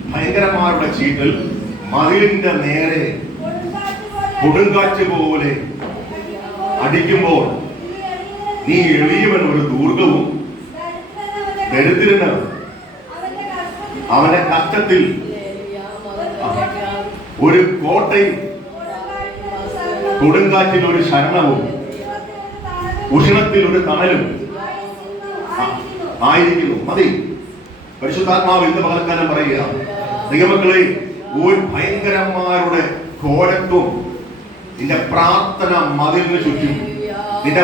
ഭയങ്കരന്മാരുടെ ചീറ്റൽ മതിലിന്റെ നേരെ കൊടുങ്കാറ്റ് പോലെ അടിക്കുമ്പോൾ നീ എളിയവൻ ഒരു ദുർഗവും ദരിദ്രന് അവന്റെ കഷ്ടത്തിൽ ഒരു കോട്ടയും കൊടുങ്കാറ്റിൽ ഒരു ശരണവും ഉഷ്ണത്തിൽ ഒരു തണലും ആയിരിക്കുന്നു. മതി. പരിശുദ്ധാത്മാവ് ഇന്ന് പകൽക്കാലം പറയുക, ദൈവമക്കളെ, ഒരു ഭയങ്കരന്മാരുടെ ഘോരത്വം നിന്റെ പ്രാർത്ഥന മതിലിന് ചുറ്റും, നിന്റെ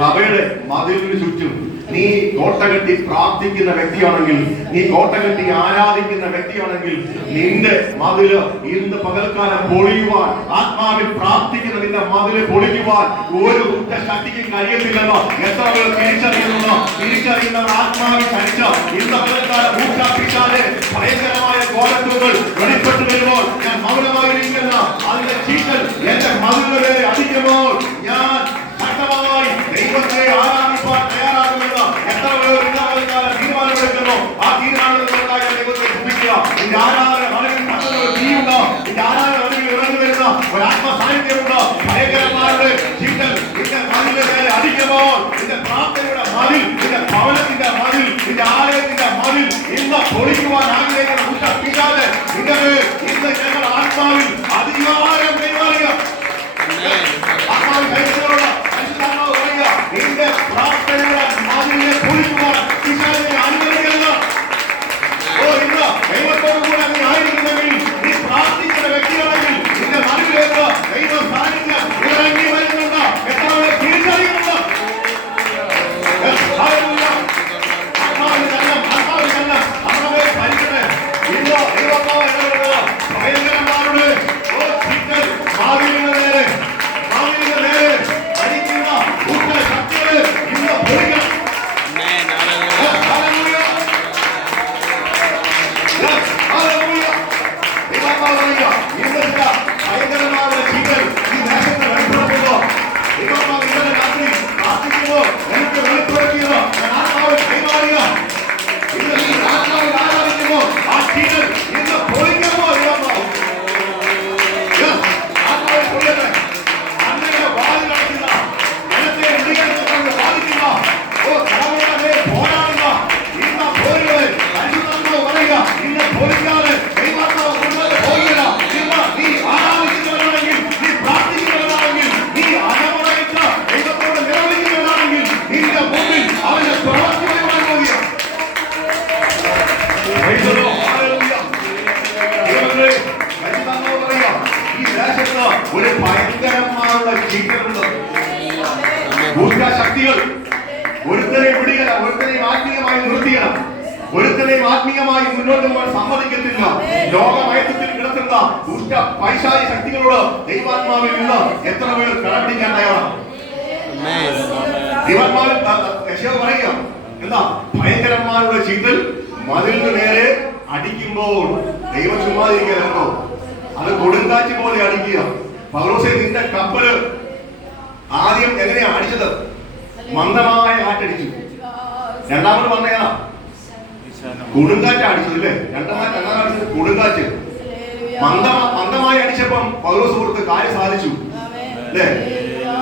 സഭയുടെ മതിലിന് ചുറ്റും നീ കോട്ടകെട്ടി പ്രാർത്ഥിക്കുന്ന വ്യക്തിയാണെങ്കിൽ, നീ കോട്ടകെട്ടി ആരാധിക്കുന്ന വ്യക്തിയാണെങ്കിൽ, നിന്റെ മതില് ഇന്ന് പകൽക്കാലം പൊളിയുവാൻ, ആത്മാവിൽ പ്രാർത്ഥിക്കുന്ന നിന്റെ മതില് പൊളിക്കുവാൻ ഒരു ദുഷ്ട ശക്തിക്കും കഴിയത്തില്ലെന്നോ എത്ര പേർ തിരിച്ചറിയുന്നവർ ആത്മാവിൽ ധരിച്ച ഇന്ന് പകൽക്കാലം ഭൂഷാപ്പിച്ചാല് ഭയങ്കരമായ ഘോരത്വങ്ങൾ വെളിപ്പെട്ടു വരുമ്പോൾ ഞാൻ മൗനമായിരിക്കുന്ന അതിന്റെ ചീറ്റൽ എന്റെ മതിലിനെ അടിക്കുമ്പോൾ ഞാൻ ശക്തമായി ദൈവത്തെ ആരാധിപ്പാൻ തയ്യാറാകുമെന്ന് എത്ര പേർ തീരുമാനമെടുക്കുന്നു. ആ തീരുമാനങ്ങളുണ്ടായ ദൈവത്തെ ശ്രമിക്കുക. നിന്റെ ആരാധന വളരെ തീയുണ്ടോ, നിന്റെ ആരാധന ഇറങ്ങി വരുന്ന ഒരു ആത്മസാന്നിധ്യമുണ്ടോ? ഭയങ്കരന്മാരുടെ ചീറ്റൽ നിന്റെ മതിലിന്റെ നേരെ അടിക്കുമ്പോൾ നിന്റെ പ്രാർത്ഥനയുടെ മതിൽ, നിന്റെ ഭവനത്തിന്റെ മതിൽ, നിന്റെ ആലയത്തിന്റെ മതിൽ ഇന്ന് പൊളിക്കുവാൻ ആഗ്രഹിക്കുന്ന കുറ്റപ്പിക്കാതെ നിന്റെ ഇന്ന് ഞങ്ങൾ ആത്മാവിൽ അധികാരം കൈമാറുക. ആത്മാവിൽ കൈമാറുക. നിന്റെ പ്രാർത്ഥനയുടെ മതിലിനെ പൊളിക്കുവാൻ പിശാചിനെ അനുവദിക്കരുത്. ഇന്ന് ദൈവത്തോടു കൂടെ നീ ആയിരിക്കുന്നെങ്കിൽ, നീ പ്രാർത്ഥിക്കുന്ന വ്യക്തിയാണെങ്കിൽ നിന്റെ മതിലേക്ക് ദൈവ സാന്നിധ്യം ഇറങ്ങി വരുന്നുണ്ട്. എത്ര പേർ തിരിച്ചറിയുന്നുണ്ട്? ഭയങ്കരന്മാരുടെ ഒരു ഭയങ്കരന്മാരുടെ ചീറ്റലുണ്ട്. ശക്തികൾ ഒരുത്തനെ വിടുകയില്ല, ഒരുത്തനെയും ആത്മീയമായി നിർത്തിയണം, ഒരുത്തനെയും ആത്മീയമായി മുന്നോട്ട് പോകാൻ സമ്മതിക്കത്തില്ല. ലോകമയത്തിൽ കിടക്കുന്ന ദുഷ്ട പൈശാചിക ശക്തികളോട് ദൈവാത്മാവിൽ നിന്ന് എത്ര പേർ കടപിടിക്കാൻ തയ്യാറാണ്? ദൈവാത്മാവിൽ യെശയ്യാവ് പറയുക എന്താ? ഭയങ്കരന്മാരുടെ ചീറ്റൽ മതിലിന് നേരെ അടിക്കുമ്പോൾ ദൈവം ചുമ്മാതിരിക്കലുണ്ടോ? അത് കൊടുങ്കാറ്റ് പോലെ അടിക്കുക. പൗലോസേ, നിന്റെ കപ്പല് ആദ്യം എങ്ങനെയാ അടിച്ചത്? മന്ദമായ കാറ്റടിച്ചു. രണ്ടാമത് പറഞ്ഞാ കൊടുങ്കാറ്റ് അടിച്ചത് അല്ലേ? രണ്ടാമത് അടിച്ചത് കൊടുങ്കാറ്റ്. മന്ദമായി അടിച്ചപ്പം പൗലോസ് സുഹൃത്ത് കാര്യം സാധിച്ചു അല്ലേ?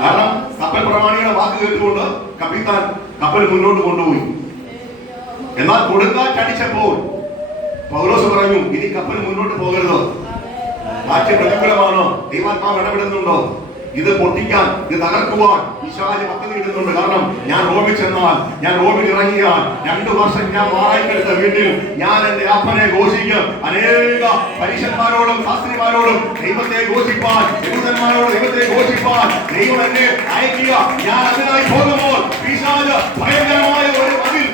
കാരണം കപ്പൽ പ്രമാണിയുടെ വാക്ക് കേട്ടുകൊണ്ട് കപ്പിത്താൻ കപ്പൽ മുന്നോട്ട് കൊണ്ടുപോയി. എന്നാൽ കൊടുങ്കാറ്റ് അടിച്ചപ്പോൾ പൗലോസ് പറഞ്ഞു, ഇനി കപ്പൽ മുന്നോട്ട് പോകരുത്. കാറ്റ് പ്രതികൂലമാണോ? ദൈവാത്മാവ് ഇടപെടുന്നുണ്ടോ? ഇത് പൊട്ടിക്കാൻ, ഇത് തകർക്കുവാൻ പിശാച് പദ്ധതി ഇടുന്നുണ്ട്. കാരണം ഞാൻ റോമിൽ ചെന്നാൽ, ഞാൻ റോമിൽ ഇറങ്ങിയാൽ 2 വർഷം ഞാൻ വാടകയ്ക്കെടുത്ത വീട്ടിൽ ഞാൻ എന്റെ അപ്പനെ ഘോഷിക്കും. അനേക പരീക്ഷന്മാരോടും ശാസ്ത്രിമാരോടും ദൈവത്തെ ഘോഷിപ്പാൻ, യഹൂദന്മാരോട് ദൈവത്തെ ഘോഷിപ്പാൻ ദൈവം എന്നെ അയക്കുക. ഞാൻ അതിനായി പോകുമ്പോൾ പിശാച് ഭയങ്കരമായ ഒരു മതിൽ,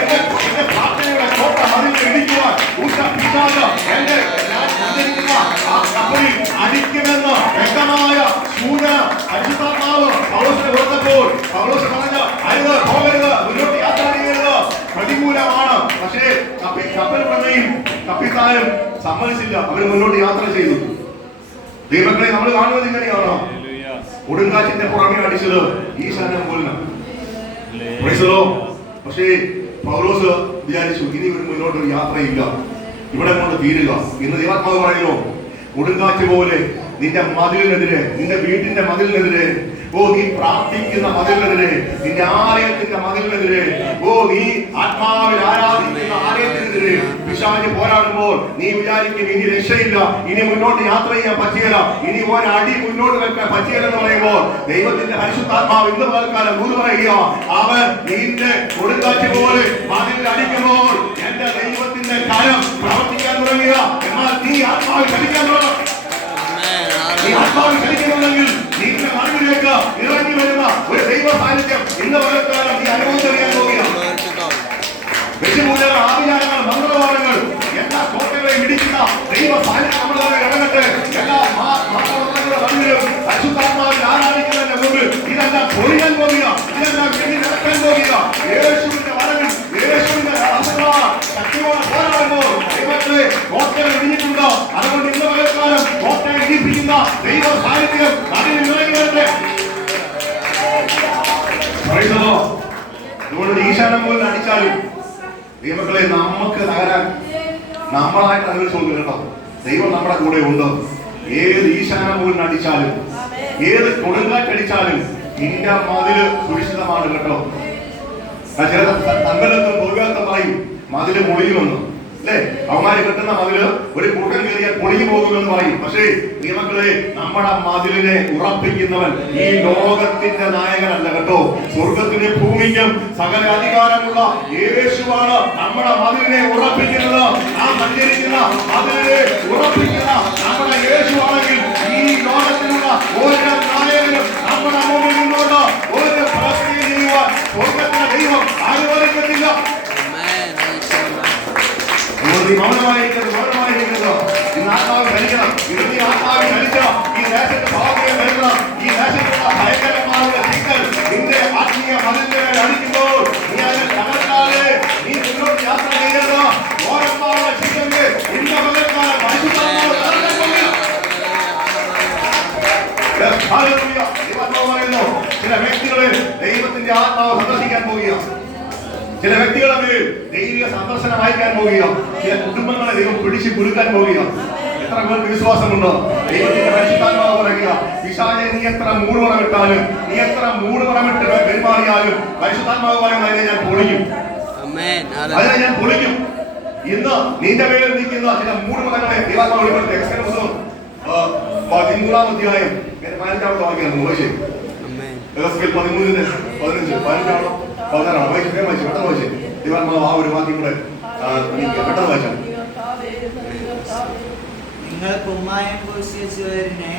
എന്റെ പ്രാർത്ഥനയുടെ കോട്ട മതിൽ ഇടിക്കുവാൻ പിശാച് എന്റെ കപ്പലിൽ അടിക്കുമെന്ന് വ്യക്തമായ സൂചന പരിശുദ്ധാത്മാവ് പൗലോസിനെ കൊടുത്തപ്പോൾ പൗലോസ് പറഞ്ഞ അരുത്, പോകരുത്, മുന്നോട്ട് യാത്ര ചെയ്യരുത്, പ്രതികൂലമാണ്. പക്ഷേ കപ്പൽ പ്രമേയും കപ്പിത്താനും സമ്മതിച്ചില്ല. അവർ മുന്നോട്ട് യാത്ര ചെയ്തു. ദൈവങ്ങളെ നമ്മൾ കാണുന്നത് ഇങ്ങനെയാണോ? കൊടുങ്കാറ്റിന്റെ പുറമെ അടിച്ചത് ഈശാനം പോലും. പക്ഷേ പൗലോസ് വിചാരിച്ചു ഇനി ഒരു മുന്നോട്ടൊരു യാത്രയില്ല, ഇവിടെ കൊണ്ട് തീരുക. ഇന്ന് ദൈവാത്മാവ് പറയുന്നു, കൊടുങ്കാറ്റ് പോലെ നിന്റെ മതിലിനെതിരെ, നിന്റെ വീട്ടിന്റെ മതിലിനെതിരെ, നീ പ്രാർത്ഥിക്കുന്ന മതിലിനെതിരെ, നിന്റെ ആലയത്തിന്റെ മതിലിനെതിരെ, നീ ആത്മാവിൽ ആരാധിക്കുന്ന ആലയത്തിനെതിരെ പിശാച് പോരാടുമ്പോൾ നീ വിചാരിക്കും ഇനി രക്ഷയില്ല, ഇനി മുന്നോട്ട് യാത്ര ചെയ്യാൻ പറ്റിയല്ല, ഇനി ഒരടി മുന്നോട്ട് വെക്കാൻ പറ്റിയെന്ന് പറയുമ്പോൾ ദൈവത്തിന്റെ പരിശുദ്ധാത്മാവ് ഇന്ന് പകൽക്കാലം ദൂത് പറയുക, അവൻ നിന്റെ കൊടുങ്കാറ്റ് പോലെ മതിലിൽ അടിക്കുമ്പോൾ എന്റെ ദൈവത്തിന്റെ കാര്യം പ്രവർത്തിക്കാൻ തുടങ്ങിയ. എന്നാൽ നീ ആത്മാവിൽ കളിക്കാൻ തുടങ്ങും. നീ ആത്മാവിൽ കളിക്കുന്നുണ്ടെങ്കിൽ നിന്റെ മണ്ണിലേക്ക് ഇറങ്ങി വരുന്ന ഒരു ദൈവ സാന്നിധ്യം ഇന്ന് പകൽക്കാലം നീ അനുഭവിച്ചറിയാൻ പോവുകയാണ്. വെച്ചുപൂജകൾ, ആഭിചാരങ്ങൾ, മന്ത്രവാദങ്ങൾ, എല്ലാ കോട്ടകളെയും ഇടിക്കുന്ന ദൈവ സാന്നിധ്യം നമ്മുടെ ഇടപെട്ട് എല്ലാ മതങ്ങളുടെ മണ്ണിലും പരിശുദ്ധാത്മാവിൽ ആരാധിക്കുന്നതിന്റെ മുമ്പിൽ ഇതെല്ലാം പൊളിയാൻ പോവുക, ഇതെല്ലാം വെള്ളി നടക്കാൻ പോവുക. യേശുവിന്റെ വരവിൽ, യേശുവിന്റെ ശക്തിയോടെ പോരാടുമ്പോൾ ദൈവത്തിലെ കോട്ടകൾ ഇടിഞ്ഞിട്ടുണ്ടോ? അതുകൊണ്ട് ഇന്ന് പകൽക്കാലം കോട്ടയെ ഇടിപ്പിക്കുന്ന ദൈവ സാന്നിധ്യം അതിൽ നിറങ്ങി വരട്ടെ. അതുകൊണ്ട് ഈശാനം പോലും അടിച്ചാലും ദൈവങ്ങളെ നമുക്ക് തകരാൻ നമ്മളായിട്ട് അനുവദിച്ചു കേട്ടോ. ദൈവം നമ്മുടെ കൂടെ ഉണ്ട്. ഏത് ഈശാനം പോലും അടിച്ചാലും, ഏത് കൊടുങ്കാറ്റടിച്ചാലും നിന്റെ മതില് സുരക്ഷിതമാണ് കേട്ടോ. ചില തങ്കലത്തും പൊതുകാലത്തും പറയും മതില് പൊളിയുമെന്ന്, അല്ലെ? അവന്മാര് കെട്ടുന്ന മതില് ഒരു കൂട്ടം കയറിയാൽ പൊളിഞ്ഞു പോകുമെന്ന് പറയും. പക്ഷേ ദൈവങ്ങളെ നമ്മുടെ മതിലിനെ ഉറപ്പിക്കുന്നവൻ ഈ ലോകത്തിന്റെ നായകനല്ല കേട്ടോ. സ്വർഗത്തിന്റെ ഭൂമിക്കും സകല അധികാരമുള്ള യേശുവാണ് നമ്മുടെ മതിലിനെ ഉറപ്പിക്കുന്നത്. നാം സഞ്ചരിക്കുന്ന മതിലിനെ ഉറപ്പിക്കുന്ന നമ്മുടെ യേശുവാണെങ്കിൽ ഈ ലോകത്തിലുള്ള ഓരോ നായകനും നമ്മുടെ മുമ്പിൽ നിന്നുകൊണ്ട് ഓരോ പ്രവർത്തിയും ചെയ്യുവാൻ സ്വർഗത്തിന്റെ ദൈവം അനുവദിക്കത്തില്ല. മൗനമായിരിക്കുന്നത് ഇന്ന് ആത്മാവ് ധരിക്കണം. ഇന്ന് ആത്മാവ് ധരിക്കണം. ഈ ദേശത്ത് ഭാവ്യം വരുന്ന ഈ ദേശത്തുള്ള ഭയങ്കരമായ ചിക്കൽ നിന്റെ ആത്മീയ മതിലിനെ അടിക്കുമ്പോൾ നീ അതിനെ തകർത്താതെ നീ മുന്നോട്ട് യാത്ര ചെയ്യരുത്. ഓരോ ചിക്കലിന്റെ ഇന്ന പകൽക്കാലം പരിശുദ്ധാത്മാവ് തകർക്കാൻ പോകുക. പറയുന്നു, ചില വ്യക്തികളെ ദൈവത്തിന്റെ ആത്മാവ് സന്ദർശിക്കാൻ പോവുക. ചില വ്യക്തികളെ ദൈവിക സന്ദർശനം അയക്കാൻ പോവുക. ചില കുടുംബങ്ങളെ ദൈവം പിടിച്ച് കുലുക്കാൻ പോവുക. എത്ര പേർക്ക് വിശ്വാസമുണ്ടോ? ദൈവത്തിന്റെ പരിശുദ്ധാത്മാവ് പറയുക, പിശാചേ നീ എത്ര മൂടുപറമിട്ടാലും, നീ എത്ര മൂടുപറമിട്ട് പെരുമാറിയാലും പരിശുദ്ധാത്മാവ് പറയുന്നത് അതിനെ ഞാൻ പൊളിക്കും, അതിനെ ഞാൻ പൊളിക്കും. ഇന്ന് നിന്റെ പേരിൽ നിൽക്കുന്ന ചില മൂടുപറങ്ങളെ ദൈവാത്മാവ് വെളിപ്പെടുത്തി. എക്സ്പ്രസ് പുസ്തകം 13-ാം അധ്യായം 15-ാമത്തെ വാക്യം വായിച്ചേ. 13-15 15 വായിച്ചു പെട്ടെന്ന് വായിച്ചേ. ദൈവാത്മാവ് ആ ഒരു വാക്യം കൂടെ പെട്ടെന്ന് വായിച്ചു. നിങ്ങൾ കുമ്മായം പൂശിയവരിനെ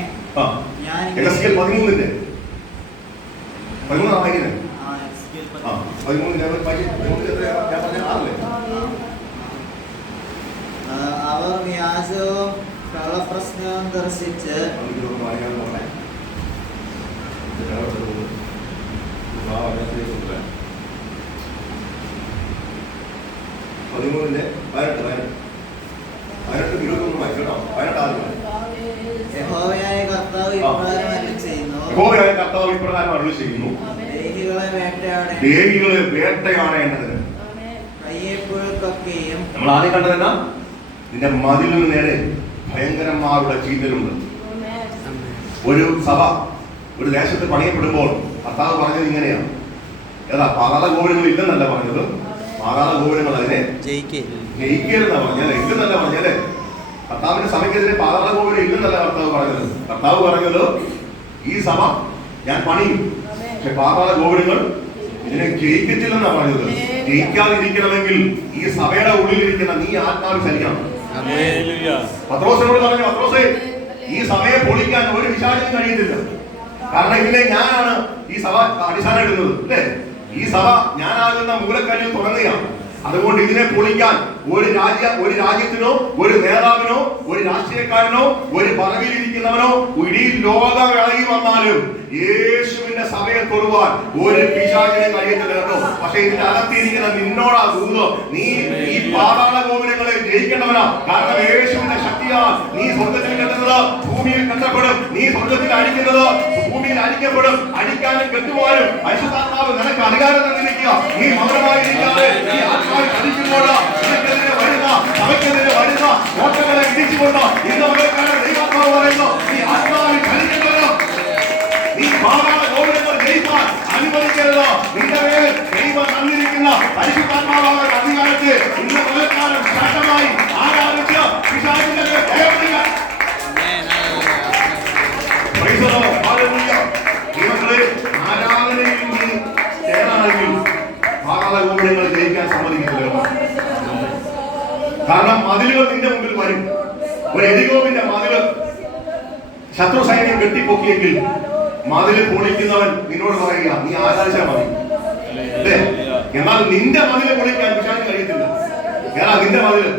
ഞാൻ 13-ന്റെ 13 വായിക്കുന്നത് 13 അവർ വ്യാജവും കള്ളപ്രശ്നവും ദർശിച്ച് യഹോവയായ കർത്താവ് ഇപ്രകാരം അരുളി ചെയ്യുന്നു, ദേഹികളെ വേട്ടയാടേണ്ടതിന്. കയ്യെപ്പുഴക്കൊക്കെയും നമ്മൾ ആദ്യം കണ്ടതെന്നാ, നിന്റെ മതിലിന് നേരെ ഭയങ്കരന്മാരുടെ ചീറ്റലുണ്ട്. ഒരു സഭ ഒരു ദേശത്ത് പണിയപ്പെടുമ്പോൾ കർത്താവ് പറഞ്ഞത് ഇങ്ങനെയാണ്. ഏതാ? പാതാള ഗോപുരങ്ങൾ ഇല്ലെന്നല്ല പറഞ്ഞത്. പാതാള ഗോപുരങ്ങൾ അതിനെ ജയിക്കരുതെന്നാ പറഞ്ഞല്ലേ, ഇല്ലെന്നല്ല പറഞ്ഞല്ലേ. കർത്താവിന്റെ സഭയ്ക്കെതിരെ പാതാള ഗോപുരം ഇല്ലെന്നല്ല കർത്താവ് പറഞ്ഞത്. കർത്താവ് പറഞ്ഞത് ഈ സഭ ഞാൻ പണിയും, പക്ഷെ പാതാള ഗോപുരങ്ങൾ ഇതിനെ ജയിക്കത്തില്ലെന്നാ പറഞ്ഞത്. ജയിക്കാതിരിക്കണമെങ്കിൽ ഈ സഭയുടെ ഉള്ളിലിരിക്കുന്ന നീ ആത്മാവിൽ ചലിക്കണം. പത്രോസിനോട് പറഞ്ഞു, പത്രോസേ ഈ സഭയെ പൊളിക്കാൻ ഒരു വിശാലത്തിന് കഴിയത്തില്ല. കാരണം ഇതിലെ ഞാനാണ് ഈ സഭ അടിസ്ഥാനം ഇടുന്നത്, അല്ലേ? ഈ സഭ ഞാനാകുന്ന മൂലക്കല്ലിൽ തുടങ്ങുകയാണ്. അതുകൊണ്ട് ഇതിനെ പൊളിക്കാൻ ഒരു രാജ്യത്തിനോ ഒരു നേതാവിനോ ഒരു രാഷ്ട്രീയക്കാരനോ ഒരു പദവിയിലിരിക്കുന്നവനോ ഇടീ ലോകം ഇളകി വന്നാലും യേശുവിന്റെ സഭയെ തൊടുവാൻ ഒരു പിശാചിനെ കഴിയത്തില്ല കേട്ടോ. പക്ഷെ ഇതിന്റെ അകത്തിരിക്കുന്ന നിന്നോടാ ദൂത്, നീ ഈ പാതാള ഗോപുരങ്ങളെ ജയിക്കേണ്ടവനാ. കാരണം യേശുവിന്റെ ശക്തിയാ നീ സ്വർഗത്തിൽ കെട്ടുന്നത് ഭൂമിയിൽ കെട്ടപ്പെടും, നീ സ്വർഗത്തിൽ അടിക്കുന്നത് ഭൂമിയിൽ അടിക്കപ്പെടും. അടിക്കാനും കെട്ടുവാനും പരിശുദ്ധാത്മാവ് നിനക്ക് അധികാരം തന്നിരിക്കുക. നീ മൗനമായിരിക്കാതെ നീ ആത്മാവിൽ ചലിക്കുമ്പോൾ നിനക്കെതിരെ വരുന്ന സഭയ്ക്കെതിരെ വരുന്ന കോട്ടകളെ ഇടിച്ചുകൊണ്ട് ഇന്ന് മകൾക്കാണ് ദൈവാത്മാവ് പറയുന്നു, നീ ആത്മാവിൽ ചലിക്കുന്നത്. നീ പാതാള ഗോപുരങ്ങൾ ജയിക്കാൻ അനുവദിക്കരുത്. നിന്റെ മേൽ ദൈവം തന്നിരിക്കുന്ന പരിശുദ്ധാത്മാവായ അധികാരത്തെ ഇന്ന് മകൾക്കാലം ശക്തമായി ആരാധിച്ച് പിശാചിന്റെ മേൽ ജയമെടുക്കുക. ആരാധനയിൽ നീ ചേരാണെങ്കിൽ പാതാള ഗോപുരങ്ങൾ ജയിക്കാൻ സമ്മതിക്കത്തില്ല. കാരണം മതിലുകൾ നിന്റെ മുമ്പിൽ വരും. ഒരു എരികോവിന്റെ മതില് ശത്രു സൈന്യം കെട്ടിപ്പൊക്കിയെങ്കിൽ മതില് പൊളിക്കുന്നവൻ നിന്നോട് പറയുക, നീ ആരാധിച്ചാൽ മതി. അല്ലേ? എന്നാൽ നിന്റെ മതില് പൊളിക്കാൻ പിശാചിന് കഴിയത്തില്ല. ഏതാ നിന്റെ മതില്?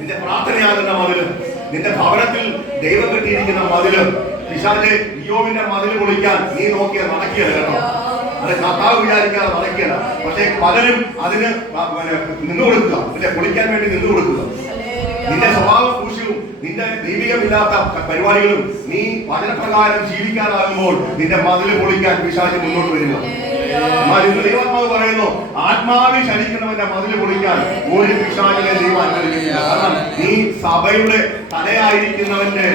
നിന്റെ പ്രാർത്ഥനയാകുന്ന മതില്, നിന്റെ ഭവനത്തിൽ ദൈവം കെട്ടിയിരിക്കുന്ന മതില്. പിശാച് ഇയ്യോബിന്റെ മതില് പൊളിക്കാൻ നീ നോക്കിയാൽ നടക്കുകയല്ല കേട്ടോ. അത് കർത്താവ് വിചാരിക്കാതെ നടക്കുകയല്ല. പക്ഷെ പലരും അതിന് നിന്നു കൊടുക്കുക, അല്ലെ, പൊളിക്കാൻ വേണ്ടി നിന്നു കൊടുക്കുക. നിന്റെ സ്വഭാവം ദൂഷ്യവും നിന്റെ ദൈവികമില്ലാത്ത പരിപാടികളും നീ വചനപ്രകാരം ജീവിക്കാനാകുമ്പോൾ നിന്റെ മതില് പൊളിക്കാൻ പിശാച് മുന്നോട്ട് വരിക. എന്നാൽ ഇന്ന് ദൈവാത്മാവ് പറയുന്നു, ആത്മാവിൽ ചലിക്കുന്നവന്റെ മതില് പൊളിക്കാൻ ഒരു പിശാചിനെ ദൈവം അനുവദിക്കുന്നില്ല. കാരണം നീ സഭയുടെ തലയായിരിക്കുന്നവന്റെ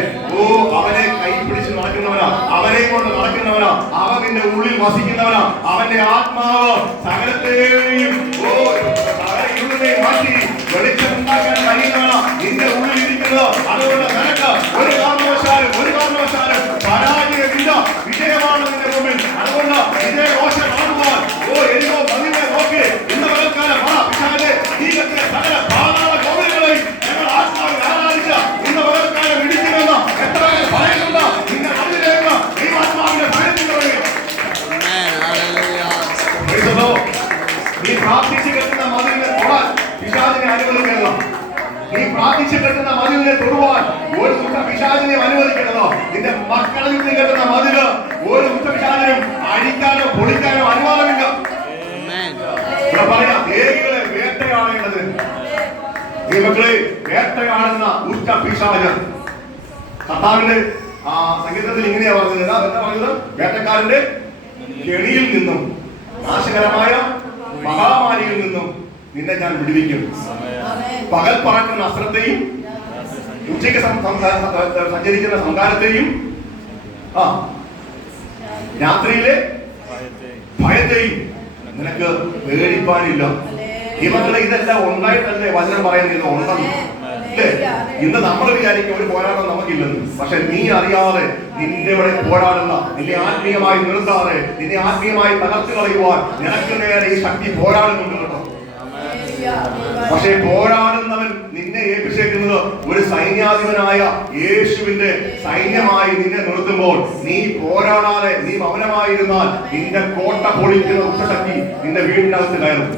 അവനെ കൈ പിടിച്ച് നടക്കുന്നവനാ, അവനെ കൊണ്ട് നടക്കുന്നവനാ, അവൻ നിന്റെ ഉള്ളിൽ വസിക്കുന്നവനാ. അവന്റെ ആത്മാവ് സകലത്തെയും മാറ്റി വെളിച്ചമുണ്ടാക്കാൻ കഴിയുന്നവനാ നിന്റെ ഉള്ളിൽ ഇരിക്കുന്നത്. അതുകൊണ്ട് നിനക്ക് ഒരു കാരണവശാലും പരാജയമില്ല, വിജയമാണ് നിന്റെ മുമ്പിൽ. അതുകൊണ്ട് വിജയഘോഷ കാണുവാൻ എരിയോ മതിലെ നോക്കി ഇന്ന് പകൽക്കാലം ജീവിതത്തിലെ സകല പാതാള ഗോപുരങ്ങളെയും ഞങ്ങൾ ആത്മാവിൽ ആരാധിച്ച ഇന്ന് പകൽക്കാലം ഇടിക്കുമെന്ന് എത്ര പേർ പറയുന്നുണ്ട്. നിന്റെ മതിലേക്ക് ദൈവാത്മാവിന്റെ ഭയത്തിലൂടെ നീ പ്രാർത്ഥിച്ചു കെട്ടുന്ന മതിലിനെ തൊടാൻ പിശാചിനെ അനുവദിക്കരുത്. നീ പ്രാർത്ഥിച്ചു കെട്ടുന്ന മതിലിനെ തൊടുവാൻ ഒരു കുട്ട പിശാചിനെ അനുവദിക്കരുത്. നിന്റെ മക്കളിൽ നിന്ന് കെട്ടുന്ന മതില് ഒരു കുട്ട പിശാചിനും അഴിക്കാനോ പൊളിക്കാനോ അനുവാദമില്ല. പറയാ ദേഹികളെ വേട്ടയാടേണ്ടത്, ദൈവങ്ങളെ വേട്ടയാടുന്ന ഉച്ച പിശാച്. കർത്താവിന്റെ സംഗീതത്തിൽ ഇങ്ങനെയാ പറഞ്ഞത്, എന്താ പറഞ്ഞത്? വേട്ടക്കാരന്റെ കെണിയിൽ നിന്നും നാശകരമായ മഹാമാരിയിൽ നിന്നും നിന്നെ ഞാൻ വിടുവിക്കും. പകൽ പറക്കുന്ന അസ്ത്രത്തെയും ഉച്ചയ്ക്ക് സഞ്ചരിക്കുന്ന സംഹാരത്തെയും രാത്രിയിലെ ഭയത്തെയും നിനക്ക് പേടിപ്പാനില്ല. ഈ മക്കളെ ഇതെല്ലാം ഉണ്ടായിട്ടല്ലേ വചനം പറയുന്നത്? ഇത് ഉണ്ടെന്ന് അല്ലേ? ഇന്ന് നമ്മൾ വിചാരിക്കും ഒരു പോരാട്ടം നമുക്കില്ലെന്ന്. പക്ഷെ നീ അറിയാതെ നിന്റെ ഇവിടെ പോരാടുന്ന, നിന്നെ ആത്മീയമായി നിർത്താതെ, നിന്നെ ആത്മീയമായി തകർത്ത് കളയുവാൻ നിനക്ക് നേരെ ഈ ശക്തി പോരാടുന്നുണ്ട് കേട്ടോ. പക്ഷെ പോരാടുന്നവൻ നിന്നെ ഏൽപ്പിച്ചേക്കുന്നത് ഒരു സൈന്യാധിപനായ യേശുവിന്റെ സൈന്യമായി നിന്നെ നിർത്തുമ്പോൾ നീ പോരാടാതെ നീ മൗനമായിരുന്നാൽ നിന്റെ കോട്ട പൊളിക്കുന്ന ഉച്ചശക്തി നിന്റെ വീടിനകത്ത് കയറും.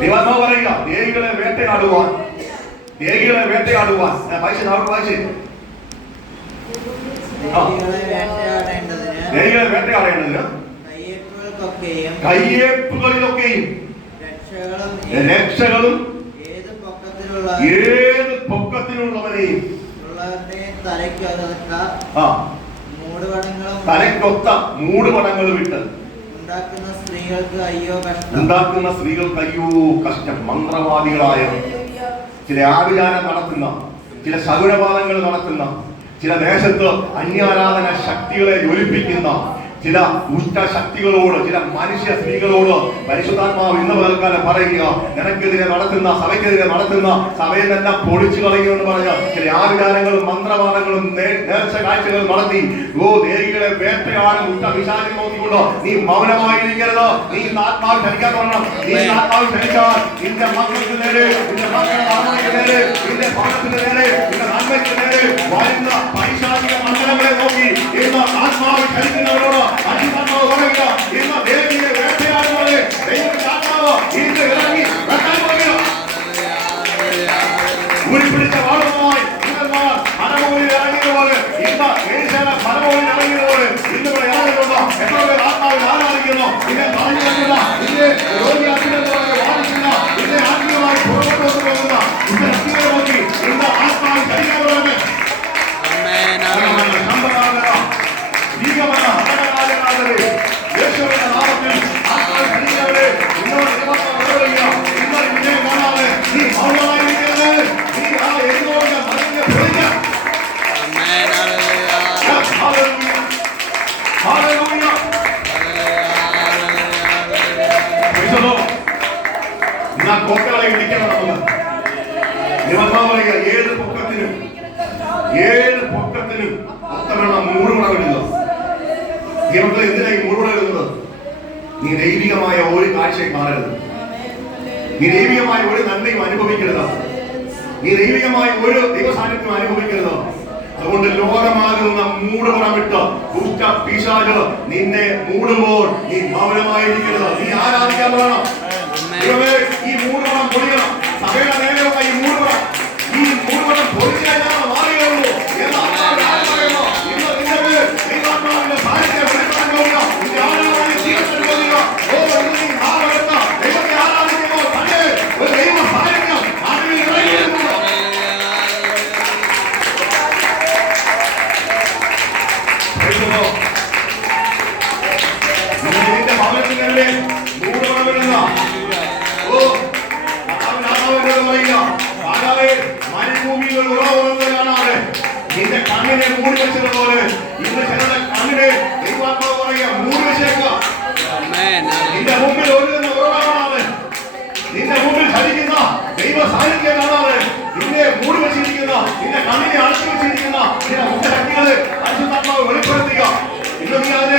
ദൈവാത്മാവ് പറയുക, ദേഹികളെ വേട്ടയാടുവാൻ ദേഹികളെ വേട്ടയാടേണ്ടതിന് കയ്യേപ്പുകളിലൊക്കെയും രക്ഷകളും ഏത് പൊക്കത്തിനുള്ളവരെയും തലയ്ക്കൊത്ത മൂടുപടങ്ങളും ഇട്ട് ഉണ്ടാക്കുന്ന സ്ത്രീകൾക്ക് അയ്യോ കഷ്ടം. മന്ത്രവാദികളായ ചില ആഭിചാരം നടത്തുന്ന, ചില ശകുനപാതങ്ങൾ നടത്തുന്ന, ചില ദേശത്ത് അന്യാരാധന ശക്തികളെ ജ്വലിപ്പിക്കുന്ന ചില ദുഷ്ടശക്തികളോട്, ചില മനുഷ്യ സ്ത്രീകളോട് പരിശുദ്ധാത്മാവ് ഇന്ന് പകൽക്കാലം പറയുക, നിനക്കെതിരെ നടത്തുന്ന, സഭയ്ക്കെതിരെ നടത്തുന്ന, സഭയിൽ തന്നെ പൊളിച്ചു കളയുമെന്ന് പറഞ്ഞ ചില ആചാരങ്ങളും മന്ത്രവാദങ്ങളും നേർച്ച കാഴ്ചകളും നടത്തി ദേഹികളെ വേട്ടയാടും ദുഷ്ടപിശാചിനെ നോക്കിക്കൊണ്ട് നീ മൗനമായിരിക്കരുത്. നീ ആത്മാവ് ക്ഷണിക്കാൻ തുടങ്ങണം. നീ ആത്മാവ് ക്ഷണിച്ചാൽ നിന്റെ മക്കൾക്ക് നേരെ, നിന്റെ മക്കളുടെ ആത്മാവിന്റെ നേരെ, നിന്റെ ഭവനത്തിന്റെ നേരെ, നിന്റെ നന്മയ്ക്ക് നേരെ വരുന്ന പൈശാചിക മണ്ഡലങ്ങളെ നോക്കി ഇന്ന് ആത്മാവ് ക്ഷണിക്കുന്നവരോട് അധികാത്മാവ് പറയുക, ഇന്ന് ദേവിയെ വേട്ടയാടുന്നത് ദൈവത്തിന്റെ ആത്മാവ് ഇന്ന് ഇറങ്ങി വെട്ടാൻ പറയുക. ഊരിപ്പിടിച്ച വാളുമായി മരമൂലിൽ ഇറങ്ങിയതുപോലെ ഇന്ന് ഏഷ്യാന മരമൂലിൽ ഇറങ്ങിയതുപോലെ ഇന്ന് ഇവിടെ ഇറങ്ങുന്നുണ്ടോ? എത്ര പേർ ആത്മാവിൽ ആരാധിക്കുന്നു? ഇന്നെ പറഞ്ഞു തരുന്ന, ഇന്നെ രോഗിയാക്കുന്നത് വാദിക്കുന്ന, ഇന്നെ ആത്മീയമായി പുറകോട്ട് കൊണ്ടുപോകുന്ന ഇന്ന് ശക്തികളെ നോക്കി ഇന്ന് ആത്മാവിൽ കഴിയാറുണ്ട്. കോട്ടകളെ ഇടിക്കണം നമുക്ക്. ദൈവാത്മാവ് പറയുക, ഏത് പൊക്കത്തിനും ഒത്തവണ്ണം മൂടുപടം ഇടുക. ദൈവങ്ങൾ എന്തിനാ ഈ മൂടുപടം ഇടുന്നത്? നീ ദൈവികമായ ഒരു കാഴ്ചയും കാണരുത്. നീ ദൈവികമായ ഒരു നന്മയും അനുഭവിക്കരുത്. നീ ദൈവികമായ ഒരു ദൈവസാന്നിധ്യം അനുഭവിക്കരുത്. അതുകൊണ്ട് ലോകമാകുന്ന മൂടുപടമിട്ട് ദുഷ്ട പിശാച് നിന്നെ മൂടുമ്പോൾ നീ മൗനമായിരിക്കരുത്. നീ ആരാധിക്കാൻ പറയണം, ഈ മൂടുപടം പൊളിയണം. സഭയുടെ നേരെയുള്ള ഈ മൂടുപടം പൊളിച്ചാൽ ഞങ്ങൾ മാറിയുള്ളൂ എന്ന് പറയുന്നു. ഇന്ന് നിന്റെ ദൈവാത്മാവിന്റെ സാന്നിധ്യം വെളിപ്പെടാൻ പോകുക. നിന്റെ ആരാധന ജീവിതത്തിൽ പോകുക. നീ നാളെടുത്ത ദൈവത്തെ ആരാധിക്കുമ്പോൾ തന്നെ ഒരു ദൈവ സാന്നിധ്യം അതിൽ ഇറങ്ങിയിരുന്നു. നിന്റെ ഭവനത്തിനെ മൂടുപടമിടുന്ന മരുഭൂമികൾ ഉറവുന്നത് കാണാതെ നിന്റെ കണ്ണിനെ മൂടി വെച്ചതുപോലെ ഇന്ന് ചിലരുടെ കണ്ണിനെ ദൈവാത്മാവ് പറയുക, മൂടി വെച്ചേക്കുക. നിന്റെ മുമ്പിൽ ഒഴുകുന്ന ഉറവ കാണാതെ, നിന്റെ മുമ്പിൽ ചലിക്കുന്ന ദൈവ സാന്നിധ്യം കാണാതെ നിന്നെ മൂടി വെച്ചിരിക്കുന്ന, നിന്റെ കണ്ണിനെ അടച്ചു വെച്ചിരിക്കുന്ന നിന്റെ മുഖ്യശക്തികളെ പരിശുദ്ധാത്മാവ് വെളിപ്പെടുത്തുക. ഇന്ന് നീ അതിനെ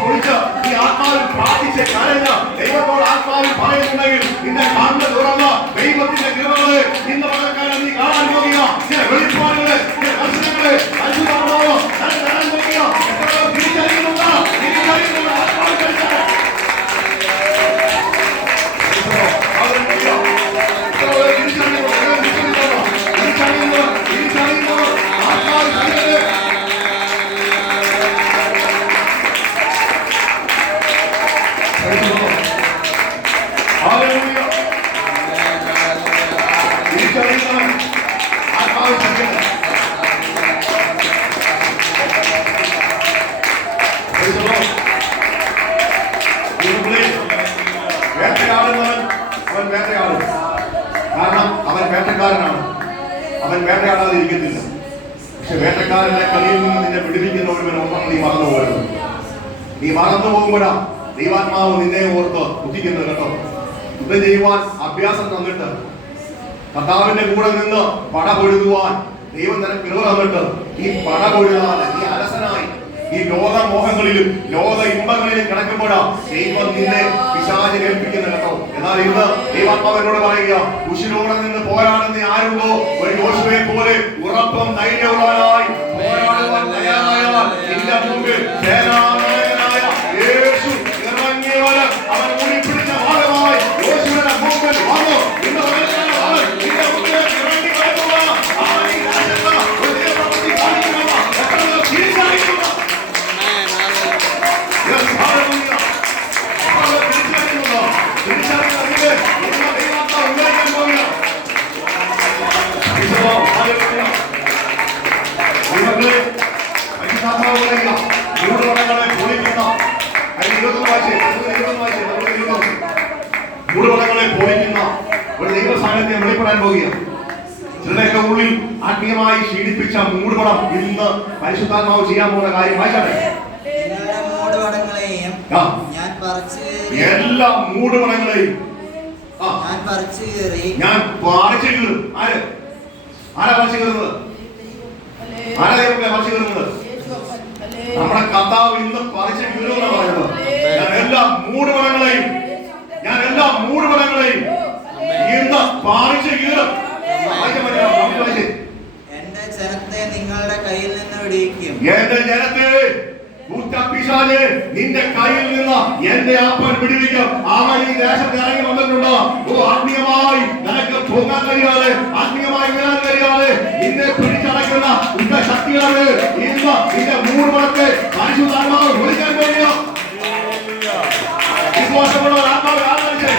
പൊളിച്ച് നീ ആത്മാവിൽ പ്രാർത്ഥിച്ച് കരഞ്ഞ ദൈവത്തോട് ആത്മാവിൽ പറയുന്നുണ്ടെങ്കിൽ നിന്റെ കണ്ണ് തുറന്ന ദൈവത്തിന്റെ കൃപകളെ ഇന്ന് പകൽക്കാലം നീ കാണാൻ പോകുക. ചില വെളിപ്പാടുകളെ, ചില ദർശനങ്ങളെ പരിശുദ്ധാത്മാവ് തരാൻ പോകുക. തിരിച്ചറിയുന്നുണ്ടോ? ആത്മാവിൽ കഴിച്ചാൽ അവൻ വേട്ടയാടും. കാരണം അവൻ വേട്ടക്കാരനാണ്. അവൻ വേട്ടയാടാതെ ഇരിക്കത്തില്ല. പക്ഷെ വേട്ടക്കാരന്റെ കളിയിൽ നിന്ന് നിന്നെ വിടുവിക്കുന്ന ഒരുവൻ ഒന്നും നീ മറന്നു പോകരുത്. നീ മറന്നു പോകുമ്പോഴാ ദൈവാത്മാവ് നിന്നെ ഓർത്ത് ദുഃഖിക്കുന്നത് കേട്ടോ. യുദ്ധം ചെയ്യുവാൻ അഭ്യാസം തന്നിട്ട് കർത്താവിന്റെ കൂടെ നിന്ന് പട പൊഴുതുവാൻ ദൈവം നിനക്ക് കൃപ തന്നിട്ട് ഈ പട പൊഴുതാതെ നീ അലസനായി ഈ ലോകമോഹങ്ങളിലും ലോക ഇമ്പങ്ങളിലും കിടക്കുമ്പോഴാ ദൈവം നിന്നെ പിശാചിനെ ഏൽപ്പിക്കുന്നത് കേട്ടോ. എന്നാൽ ഇന്ന് ദൈവാത്മാവ് എന്നോട് പറയുക, കുശിനോടെ നിന്ന് പോരാടുന്ന ആരുണ്ടോ ഒരു യോശുവയെ പോലെ ഉറപ്പും ധൈര്യമുള്ളവനായി പോരാടുവാൻ തയ്യാറായാൽ നിന്റെ മുമ്പിൽ സേനാനായകനായ യേശു ഇറങ്ങിയവന് അവൻ ഊരിപ്പിടിച്ച ഭാഗമായി യോശുവിന്റെ മുമ്പിൽ വന്നു. ഇന്ന് നിന്റെ മുമ്പിൽ ഇറങ്ങി വരുന്ന ഒരു ദൈവപ്രവൃത്തി കാണിക്കുന്ന തിരിച്ചറിയുക. മൂടുപടങ്ങളെ പൊളിക്കുന്ന ഒരു ദൈവ സാന്നിധ്യം വെളിപ്പെടാൻ പോകുകയാണ്. ചിലരുടെ ഉള്ളിൽ ആത്മീയമായി ക്ഷീണിപ്പിച്ച മൂടുപടം ഇന്ന് പരിശുദ്ധാത്മാവ് ചെയ്യാൻ പോകുന്ന കാര്യം വായിച്ചാട്ടെ. എല്ലാ മൂടുപടങ്ങളെയും ഞാൻ പറിച്ചു കീറും. ആരാ പറിച്ചു കീറുന്നത്? ആരാ ദൈവത്തെ പറിച്ചു കീറുന്നത്? നമ്മുടെ കർത്താവ് ഇന്ന് പറിച്ചു കീറുമെന്ന് പറയുന്നത്. ഞാൻ എല്ലാ മൂടുപടങ്ങളെയും ഇന്ന് പറിച്ചു കീറും. എന്റെ ജനത്തെ നിങ്ങളുടെ കയ്യിൽ നിന്ന് വിടുവിക്കും. എന്റെ ജനത്തെ പിശാചേ നിന്റെ കയ്യിൽ നിന്ന് എന്റെ അപ്പൻ വിടുവിക്കും. അവൻ ഈ ദേശത്ത് ഇറങ്ങി വന്നിട്ടുണ്ട്. ആത്മീയമായി നിനക്ക് പോകാൻ കഴിയാതെ, ആത്മീയമായി വീഴാൻ കഴിയാതെ നിന്നെ പിടിച്ചടക്കുന്ന നിന്റെ ശക്തികളെ ഇന്ന് നിന്റെ മൂടുപടത്തെ പരിശുദ്ധാത്മാവ് വിളിക്കാൻ കഴിയുക. വിശ്വാസമുള്ള ആത്മാവ് ആരാധിച്ച്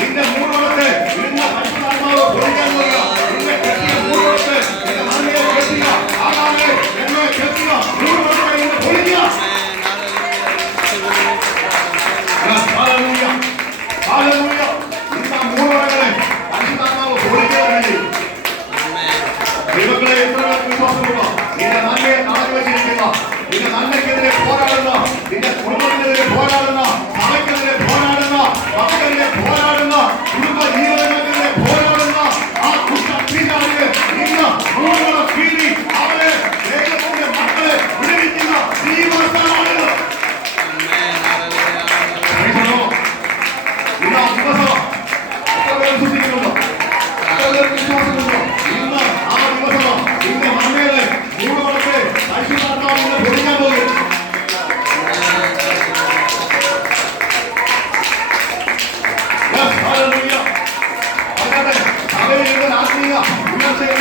നിന്റെ മൂടുപടത്തെ ഇന്ന് പരിശുദ്ധാത്മാവ് വിളിക്കാൻ കഴിയുക. നിന്നെ കെട്ടിയ മൂടുപടത്തെ നിന്റെ മണ്ണിനെ കെട്ടിയ ആകാതെ എന്നെ കെട്ടിയ മൂടുപടത്തെ ഇന്ന് പൊളിക്കുക. നിന്റെ നന്മയ്ക്കെതിരെ പോരാടുന്ന, നിന്റെ കുടുംബത്തിനെതിരെ പോരാടുന്ന, സഭയ്ക്കെതിരെ പോരാടുന്ന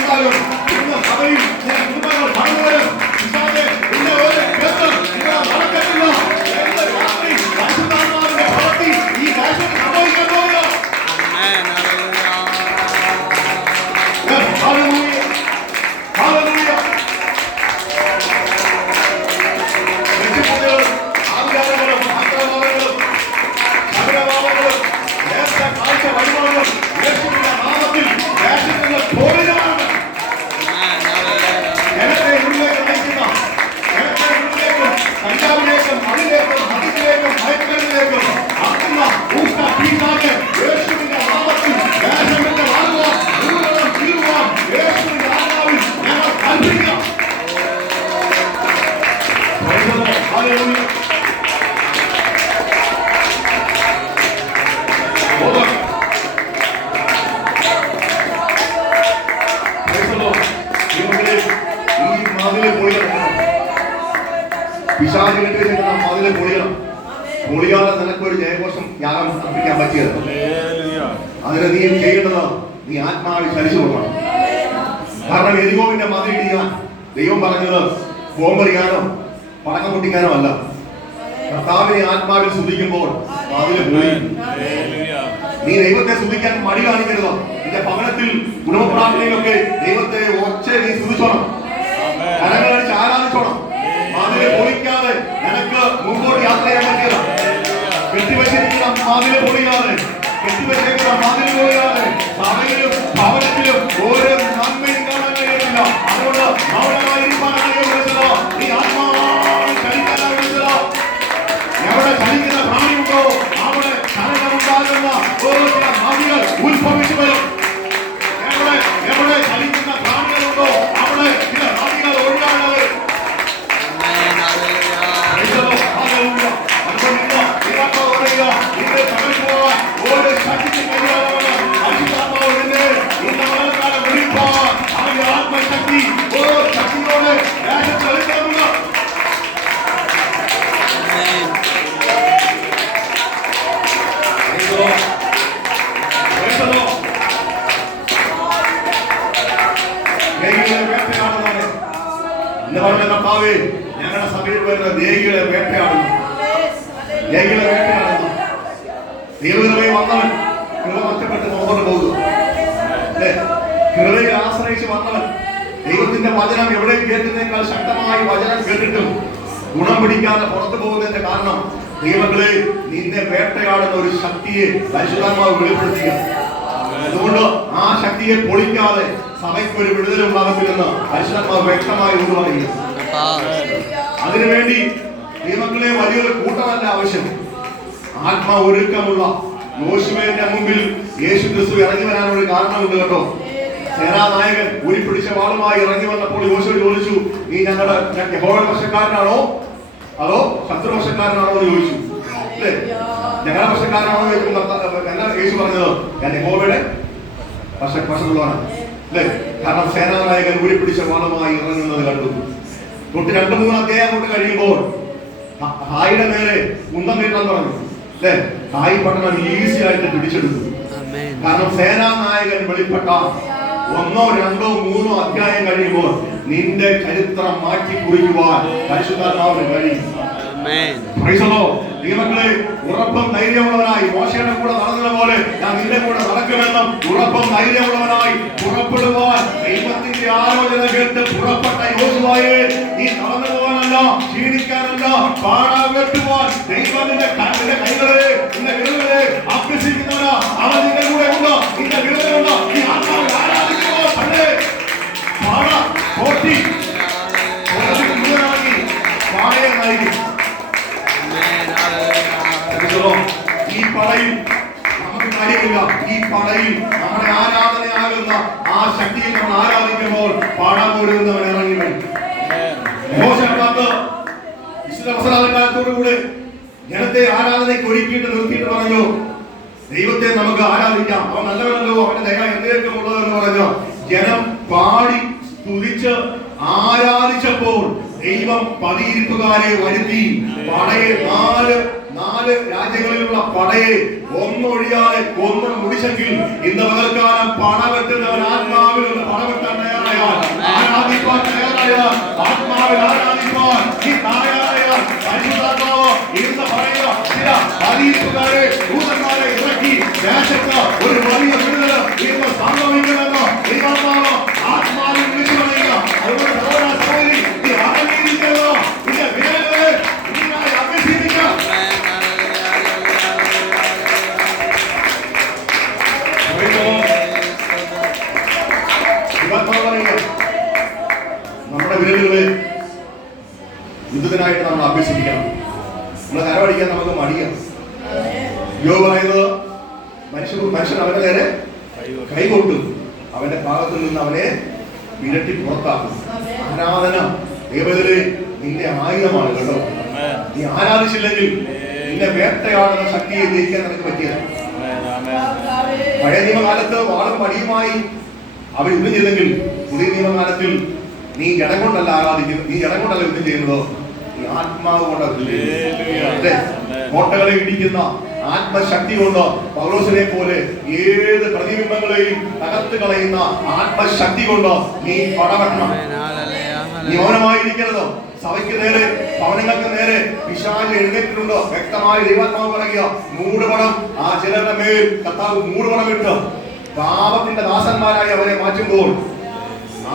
ചെയ്താലും ഇന്ന് സഭയിൽ ചില കുടുംബങ്ങൾ കടന്നു വരും. പിശാചേ, നിന്റെ ഒരു കേസ് ഇവിടെ നടക്കത്തില്ല എന്ന് രാത്രി പരിശുദ്ധാത്മാവിന്റെ പ്രവൃത്തി ഈ ദേശത്ത് സംഭവിക്കാൻ പോകുന്നു. Hallelujah, hallelujah. രക്ഷിക്കപ്പെടും ആചാരങ്ങളും ആക്രമണങ്ങളും ശബരപാപങ്ങളും നേർച്ച കാഴ്ച വഴിപാടുകളും യേശുവിന്റെ നാമത്തിൽ ദേശത്തിന്റെ ഘോരമാണ്. ജനത്തെ ഉള്ളിലേക്ക് നയിക്കുന്ന, ജനത്തെ ഉള്ളിലേക്കും കഞ്ചാവിലേക്കും അതിലേക്കും മദ്യത്തിലേക്കും മയക്കുമരുന്നിലേക്കും ആക്കുന്ന ഊഷ്ണ പിശാച് യേശുവിന്റെ നാമത്തിൽ ദേശത്തിന്റെ വാഴുവാൻ മുഴുവനും തീരുവാൻ യേശുവിന്റെ ആത്മാവിൽ ഞങ്ങൾ കൽപ്പിക്കാം. ഹല്ലേലൂയ. പിശാചിന്റെ മതിലെ പൊളിയണം. പൊളിയാതെ നിനക്കൊരു ജയഘോഷം യാഗം അർപ്പിക്കാൻ പറ്റിയത്. അതിന് നീ ചെയ്യേണ്ടത് നീ ആത്മാവിൽ ചലിച്ചു കൊടുക്കണം. കാരണം എരികോവിന്റെ മതിലിടിയാൻ ദൈവം പറഞ്ഞത് ബോംബെറിയാനോ പടക്കം പൊട്ടിക്കാനോ അല്ല. കർത്താവിനെ ആത്മാവിൽ സ്തുതിക്കുമ്പോൾ അതില് പൊളിയും. നീ ദൈവത്തെ സ്തുതിക്കാൻ മടി കാണിക്കരുത്. നിന്റെ ഭവനത്തിൽ കുടുംബപ്രാർത്ഥനയിലൊക്കെ ദൈവത്തെ ഒച്ച നീ സ്തുതിച്ചോണം, കരങ്ങളടിച്ച് ആരാധിച്ചോണം. അതിലെ പൊളിക്കാതെ നിനക്ക് മുമ്പോട്ട് യാത്ര ചെയ്യാൻ പറ്റില്ല. കെട്ടിവെച്ചിരിക്കുന്ന മാതില് പൊളിയാതെ, കെട്ടിവെച്ചിരിക്കുന്ന മാതില് പൊളിയാതെ സഭയിലും ഭവനത്തിലും ഓരോ നന്മയും കാണാൻ കഴിയുന്നില്ല. അതുകൊണ്ട് ഭവനമായിരിക്കാനാണ് വിളിച്ചത്. നീ ആത്മാവായി ചലിക്കാനാണ് വിളിച്ചത്. എവിടെ ചലിക്കുന്ന പ്രാണിയുണ്ടോ അവിടെ ചലനമുണ്ടാകുന്ന ഓരോ ചില നദികൾ ഉത്ഭവിച്ചു വരും. എവിടെ ചലിക്കുന്ന പ്രാണികളുണ്ടോ അവിടെ ചില നദികൾ ഒഴുകാനുള്ളത്. ആത്മശക്തി ഓരോ ശക്തിയോട് കർത്താവേ, ഞങ്ങളുടെ സഭയിൽ വരുന്ന ദേഹികളെ വേട്ടയാടുന്നു. ദേഹികളെ വേട്ടയാടുന്നു. ദൈവകൃപയിൽ വന്നവൻ കൃപ നഷ്ടപ്പെട്ട് മുമ്പോട്ട് പോകുന്നു. കൃപയിൽ ആശ്രയിച്ച് വന്നവൻ ദൈവത്തിന്റെ വചനം എവിടെയും കേൾക്കുന്നതിനേക്കാൾ ശക്തമായി വചനം കേട്ടിട്ടും ഗുണം പിടിക്കാതെ പുറത്തു പോകുന്നതിന്റെ കാരണം ദൈവങ്ങളെ നിന്നെ വേട്ടയാടുന്ന ഒരു ശക്തിയെ പരിശുദ്ധാത്മാവ് വെളിപ്പെടുത്തുക. അതുകൊണ്ട് ആ ശക്തിയെ പൊളിക്കാതെ സഭയ്ക്ക് ഒരു വിടുതലുണ്ടാകത്തില്ലെന്ന് പരിശുദ്ധാത്മാവ് വ്യക്തമായി കൊണ്ടുവരിക. അതിനുവേണ്ടി ദൈവങ്ങളെ വലിയൊരു കൂട്ടമല്ല ആവശ്യം. ആത്മാ ഒരുക്കമുള്ള യോശുവയുടെ മുമ്പിൽ യേശു ക്രിസ്തു ഇറങ്ങി വരാനൊരു കാരണമുണ്ട് കേട്ടോ. സേനാനായകൻ ഊരിപ്പിടിച്ച വാളുമായി ഇറങ്ങി വന്നപ്പോൾ യോശുവ ചോദിച്ചു, നീ ഞങ്ങളുടെ യഹോവയുടെ പക്ഷക്കാരനാണോ അതോ ശത്രുപക്ഷക്കാരനാണോ എന്ന് ചോദിച്ചു. അല്ലേ, ഞങ്ങളുടെ പക്ഷക്കാരനാണോ എന്നാ യേശു പറഞ്ഞത്? ഞാൻ യഹോവയുടെ പക്ഷത്തുള്ളതാണ്. അല്ലേ, കാരണം സേനാനായകൻ ഊരിപ്പിടിച്ച വാളുമായി ഇറങ്ങുന്നത് കണ്ടു. തൊട്ട് 2-3 അധ്യായം കൊണ്ട് കഴിയുമ്പോൾ ഹായിയുടെ നേരെ കുന്തം നീട്ടാൻ പറഞ്ഞു. അല്ലേ, ഹായി പട്ടണം ഈസി ആയിട്ട് പിടിച്ചെടുത്തു. കാരണം സേനാനായകൻ വെളിപ്പെട്ട 1, 2, 3 അധ്യായം കഴിയുമ്പോൾ നിന്റെ ചരിത്രം മാറ്റി കുറിക്കുവാൻ പരിശുദ്ധാത്മാവിന് കഴിയും. ദൈവങ്ങളെ ഉറപ്പും ധൈര്യമുള്ളവനായി മോശയുടെ കൂടെ നടന്നതുപോലെ ഞാൻ നിന്റെ കൂടെ നടക്കുമെന്നും ഉറപ്പും ധൈര്യമുള്ളവനായി പുറപ്പെടുവാൻ ദൈവത്തിന്റെ ആലോചന കേട്ട് പുറപ്പെട്ട യോശുവയെ നീ നടന്നു പോകാനല്ല, ക്ഷീണിക്കാനല്ല, പാടാകെട്ടുവാൻ ദൈവത്തിന്റെ കൈകളെ നിന്റെ വിരലുകളെ അഭ്യസിക്കുന്നവനാ. അവൻ നിന്റെ കൂടെ ഉണ്ട്, നിന്റെ വിരലുകളുണ്ട്. നീ ആത്മാവിൽ ആരാധിക്കുമ്പോൾ തന്നെ പാട കോട്ടി മുഴുവനാക്കി പാടയെ നയിക്കും. ഈ പടയിൽ നമുക്ക് കാര്യമില്ല. ഈ പടയിൽ നമ്മുടെ ആരാധനയാകുന്ന ആ ശക്തിയിൽ നമ്മൾ ആരാധിക്കുമ്പോൾ പാടാൻ പോരുന്നവൻ ഇറങ്ങി വരും. വിശുദ്ധ ജനത്തെ ആരാധനയ്ക്ക് ഒരുക്കിയിട്ട് നിർത്തിയിട്ട് പറഞ്ഞു, ദൈവത്തെ നമുക്ക് ആരാധിക്കാം, അവൻ നല്ലവനല്ലോ, അവന്റെ ദയ എന്നേക്കുമുള്ളതെന്ന് പറഞ്ഞു. ജനം പാടി സ്തുതിച്ച് ആരാധിച്ചപ്പോൾ ദൈവം പതിയിരിപ്പുകാരെ വരുത്തി. പടയെ നാല് രാജ്യങ്ങളിലുള്ള പടയെ ഒന്നൊഴിയാതെ കൊന്നു മുടിച്ചെങ്കിൽ ഇന്ന് പകൽക്കാലം പടവെട്ടുന്നവൻ ആത്മാവിലുള്ള പടവെട്ടാൻ തയ്യാറായാൽ, ആരാധിപ്പാൻ തയ്യാറായാൽ, ആത്മാവിൽ ആരാധിപ്പാൻ നീ തയ്യാറായാൽ, പരിശുദ്ധാത്മാവ് എന്ന് പറയുക ചില അറിയിപ്പുകാരെ ദൂതന്മാരെ ഇറക്കി ദേശത്ത് ഒരു വലിയ വിടുതൽ ഇന്ന് സംഭവിക്കുമെന്ന് ദൈവാത്മാവ് ആത്മാവിൽ വിളിച്ചു പറയുക. അതുകൊണ്ട് സഹോദര സഹോദരി, നീ അടങ്ങിയിരിക്കുന്നു, നിന്റെ വേദനകളെ നീയായി അഭിഷേകിക്കുക. നമ്മുടെ വിരലുകളെ യുദ്ധത്തിനായിട്ട് നമ്മൾ അഭ്യസിപ്പിക്കണം. നമ്മളെ കരമടിക്കാൻ നമുക്ക് മടിയാണ്. യോബായത് മനുഷ്യൻ അവന്റെ നേരെ കൈകൊട്ടും, അവന്റെ ഭാഗത്തിൽ നിന്ന് അവനെ വിരട്ടി പുറത്താക്കും. ആരാധന ദൈവത്തിലെ നിന്റെ ആയുധമാണ് കേട്ടോ. നീ ആരാധിച്ചില്ലെങ്കിൽ നിന്റെ വേട്ടയാടുന്ന ശക്തിയെ ജയിക്കാൻ നിനക്ക് പറ്റിയത്. പഴയ നിയമകാലത്ത് വാളും പടിയുമായി അവർ യുദ്ധം ചെയ്തെങ്കിൽ പുതിയ നിയമകാലത്തിൽ നീ ജനം കൊണ്ടല്ല ആരാധിക്കുന്നത്, നീ ജനം കൊണ്ടല്ല യുദ്ധം ചെയ്യുന്നതോ, നീ ആത്മാവ് കൊണ്ടല്ലേ. കോട്ടകളെ ഇടിക്കുന്ന ആത്മശക്തി കൊണ്ട് പൗലോസിനെ പോലെ ഏത് പ്രതിബിംബങ്ങളെയും തകർത്ത് കളയുന്ന ആത്മശക്തി കൊണ്ട് നീ പടവെട്ടണം. നീ മൗനമായിരിക്കരുത്. സഭയ്ക്ക് നേരെ, ഭവനങ്ങൾക്ക് നേരെ പിശാച് എഴുന്നേറ്റിട്ടുണ്ടോ വ്യക്തമായി ദൈവാത്മാവ് പറയുക. മൂടുപടം ആ ചിലരുടെ മേൽ കർത്താവ് മൂടുപടം ഇട്ട് പാപത്തിന്റെ ദാസന്മാരായി അവരെ മാറ്റുമ്പോൾ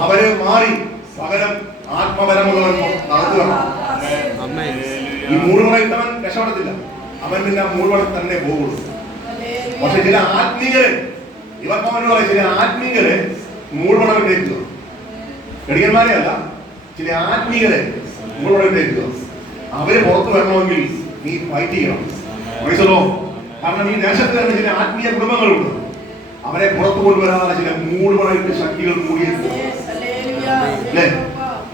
അവരെ മാറി പകരം ആത്മപരമുള്ളവൻ നടത്തുക. ഈ മൂടുപടം ഇട്ടവൻ രക്ഷപ്പെടത്തില്ല, അവൻ പിന്നെ മൂടുപടം തന്നെ പോകുള്ളൂ. പക്ഷെ ചില ആത്മീയരെ, ഇവർക്കവൻ പറയും, ചില ആത്മീയരെ മൂടുപടം ഇട്ടേക്കുക. കടിയന്മാരെ അല്ല, ചില ആത്മീയരെ മൂടുപടം ഇട്ടേക്കുക. അവര് പുറത്തു വരണമെങ്കിൽ നീ ഫൈറ്റ് ചെയ്യണം. കാരണം ഈ ദേശത്ത് തന്നെ ചില ആത്മീയ കുടുംബങ്ങളുണ്ട്, അവരെ പുറത്തു കൊണ്ടുവരാനുള്ള ചില മൂടുപടയിട്ട് ശക്തികൾ കൂടിയേക്കുക. അല്ലേ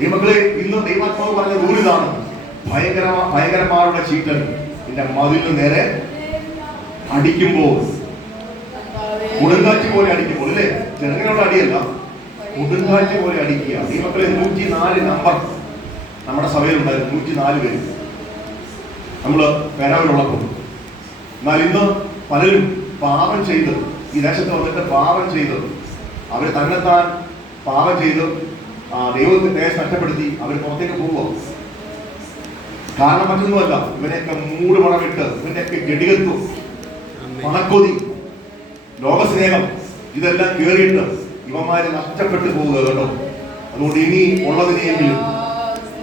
ഈ മക്കളെ, ഇന്ന് ദൈവാത്മാവ് പറഞ്ഞ ദൂരിതാണ്. ഭയങ്കരന്മാരുടെ ചീറ്റൽ നിന്റെ മതിലിന് നേരെ അടിക്കുമ്പോൾ, കൊടുങ്കാറ്റ് പോലെ അടിക്കുമ്പോൾ, അല്ലേ ചെറുങ്ങനെയുള്ള അടിയല്ല, കൊടുങ്കാറ്റ് പോലെ അടിക്കുക. ഈ മക്കളെ 104 നമ്പർ നമ്മുടെ സഭയിലുണ്ടായിരുന്നു. 104 പേര് നമ്മള് പേരാവിലുള്ളപ്പോൾ. എന്നാൽ ഇന്ന് പലരും പാപം ചെയ്ത് ഈ ദേശത്ത് വന്നിട്ട് പാപം ചെയ്ത് അവർ തന്നെത്താൻ പാപം ചെയ്ത് ദൈവത്തിന്റെ ദേശം നഷ്ടപ്പെടുത്തി അവർ പുറത്തേക്ക് പോവുക. കാരണം മറ്റൊന്നുമല്ല, ഇവനെയൊക്കെ മൂടുപടമിട്ട് ഇവന്റെയൊക്കെ ജഡികത്വം, പണക്കൊതി, ലോകസ്നേഹം ഇതെല്ലാം കേറിയിട്ട് ഇവന്മാരെ നഷ്ടപ്പെട്ടു പോവുക കേട്ടോ. അതുകൊണ്ട് ഇനി ഉള്ളതിനെങ്കിലും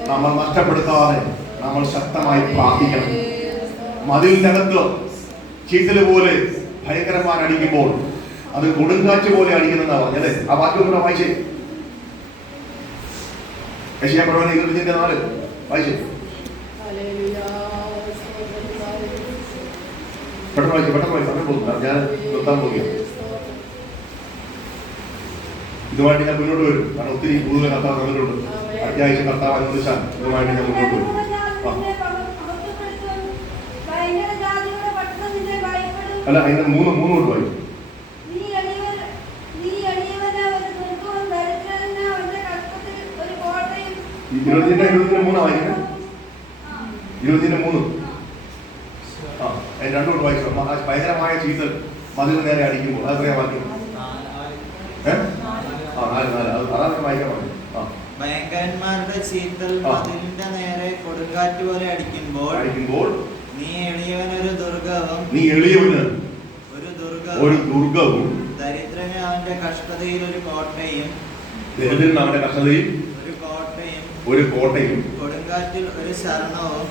നമ്മൾ നഷ്ടപ്പെടുത്താതെ നമ്മൾ ശക്തമായി പ്രാർത്ഥിക്കണം. മതിലിന്റെ അകത്ത് ചീറ്റല് പോലെ ഭയങ്കരന്മാരടിക്കുമ്പോൾ അത് കൊടുങ്കാറ്റ് പോലെ അടിക്കുന്നെന്നാ പറഞ്ഞല്ലേ. ആ വാക്യം കൂടെ വായിച്ചേ. യെശയ്യാപ്രവചനം 25:4 വായിച്ചേ. പെട്ടെന്ന് വായിച്ചു, സമയം പോകുന്നു, ഞാൻ നിർത്താൻ പോവുകയാണ്. ഇതുമായിട്ട് ഞാൻ മുന്നോട്ട് വരും, കാരണം ഒത്തിരി കൂടുതൽ കർത്താവ് തന്നിട്ടുണ്ട്. അടുത്ത ആഴ്ച കർത്താവ് അനുവദിച്ചാൽ ഇതുമായിട്ട് ഞാൻ മുന്നോട്ട് വരും. അല്ല, അതിന്റെ മൂന്ന് കൊണ്ട് വായിക്കും. 23 വായിക്കുന്നത്. 23 രണ്ടു കൊണ്ട് വായിച്ചു. ഭയങ്കരമായ ചീത്തൽ മതിൽ നേരെ അടിക്കുമ്പോൾ അതെത്രയാ വാക്യം? 4 അതാണ് വായിക്കാൻ പറഞ്ഞു. ഭയങ്കരന്മാരുടെ ചീത്തൽ മതിലിന്റെ നേരെ കൊടുങ്കാറ്റ് പോലെ അടിക്കുമ്പോൾ നീ എളിയവന് ഒരു ദുർഗവും ദരിദ്രന് അവന്റെ കഷ്ടതയിൽ ഒരു കോട്ടയും കൊടുങ്കാറ്റിൽ ഒരു ശരണവും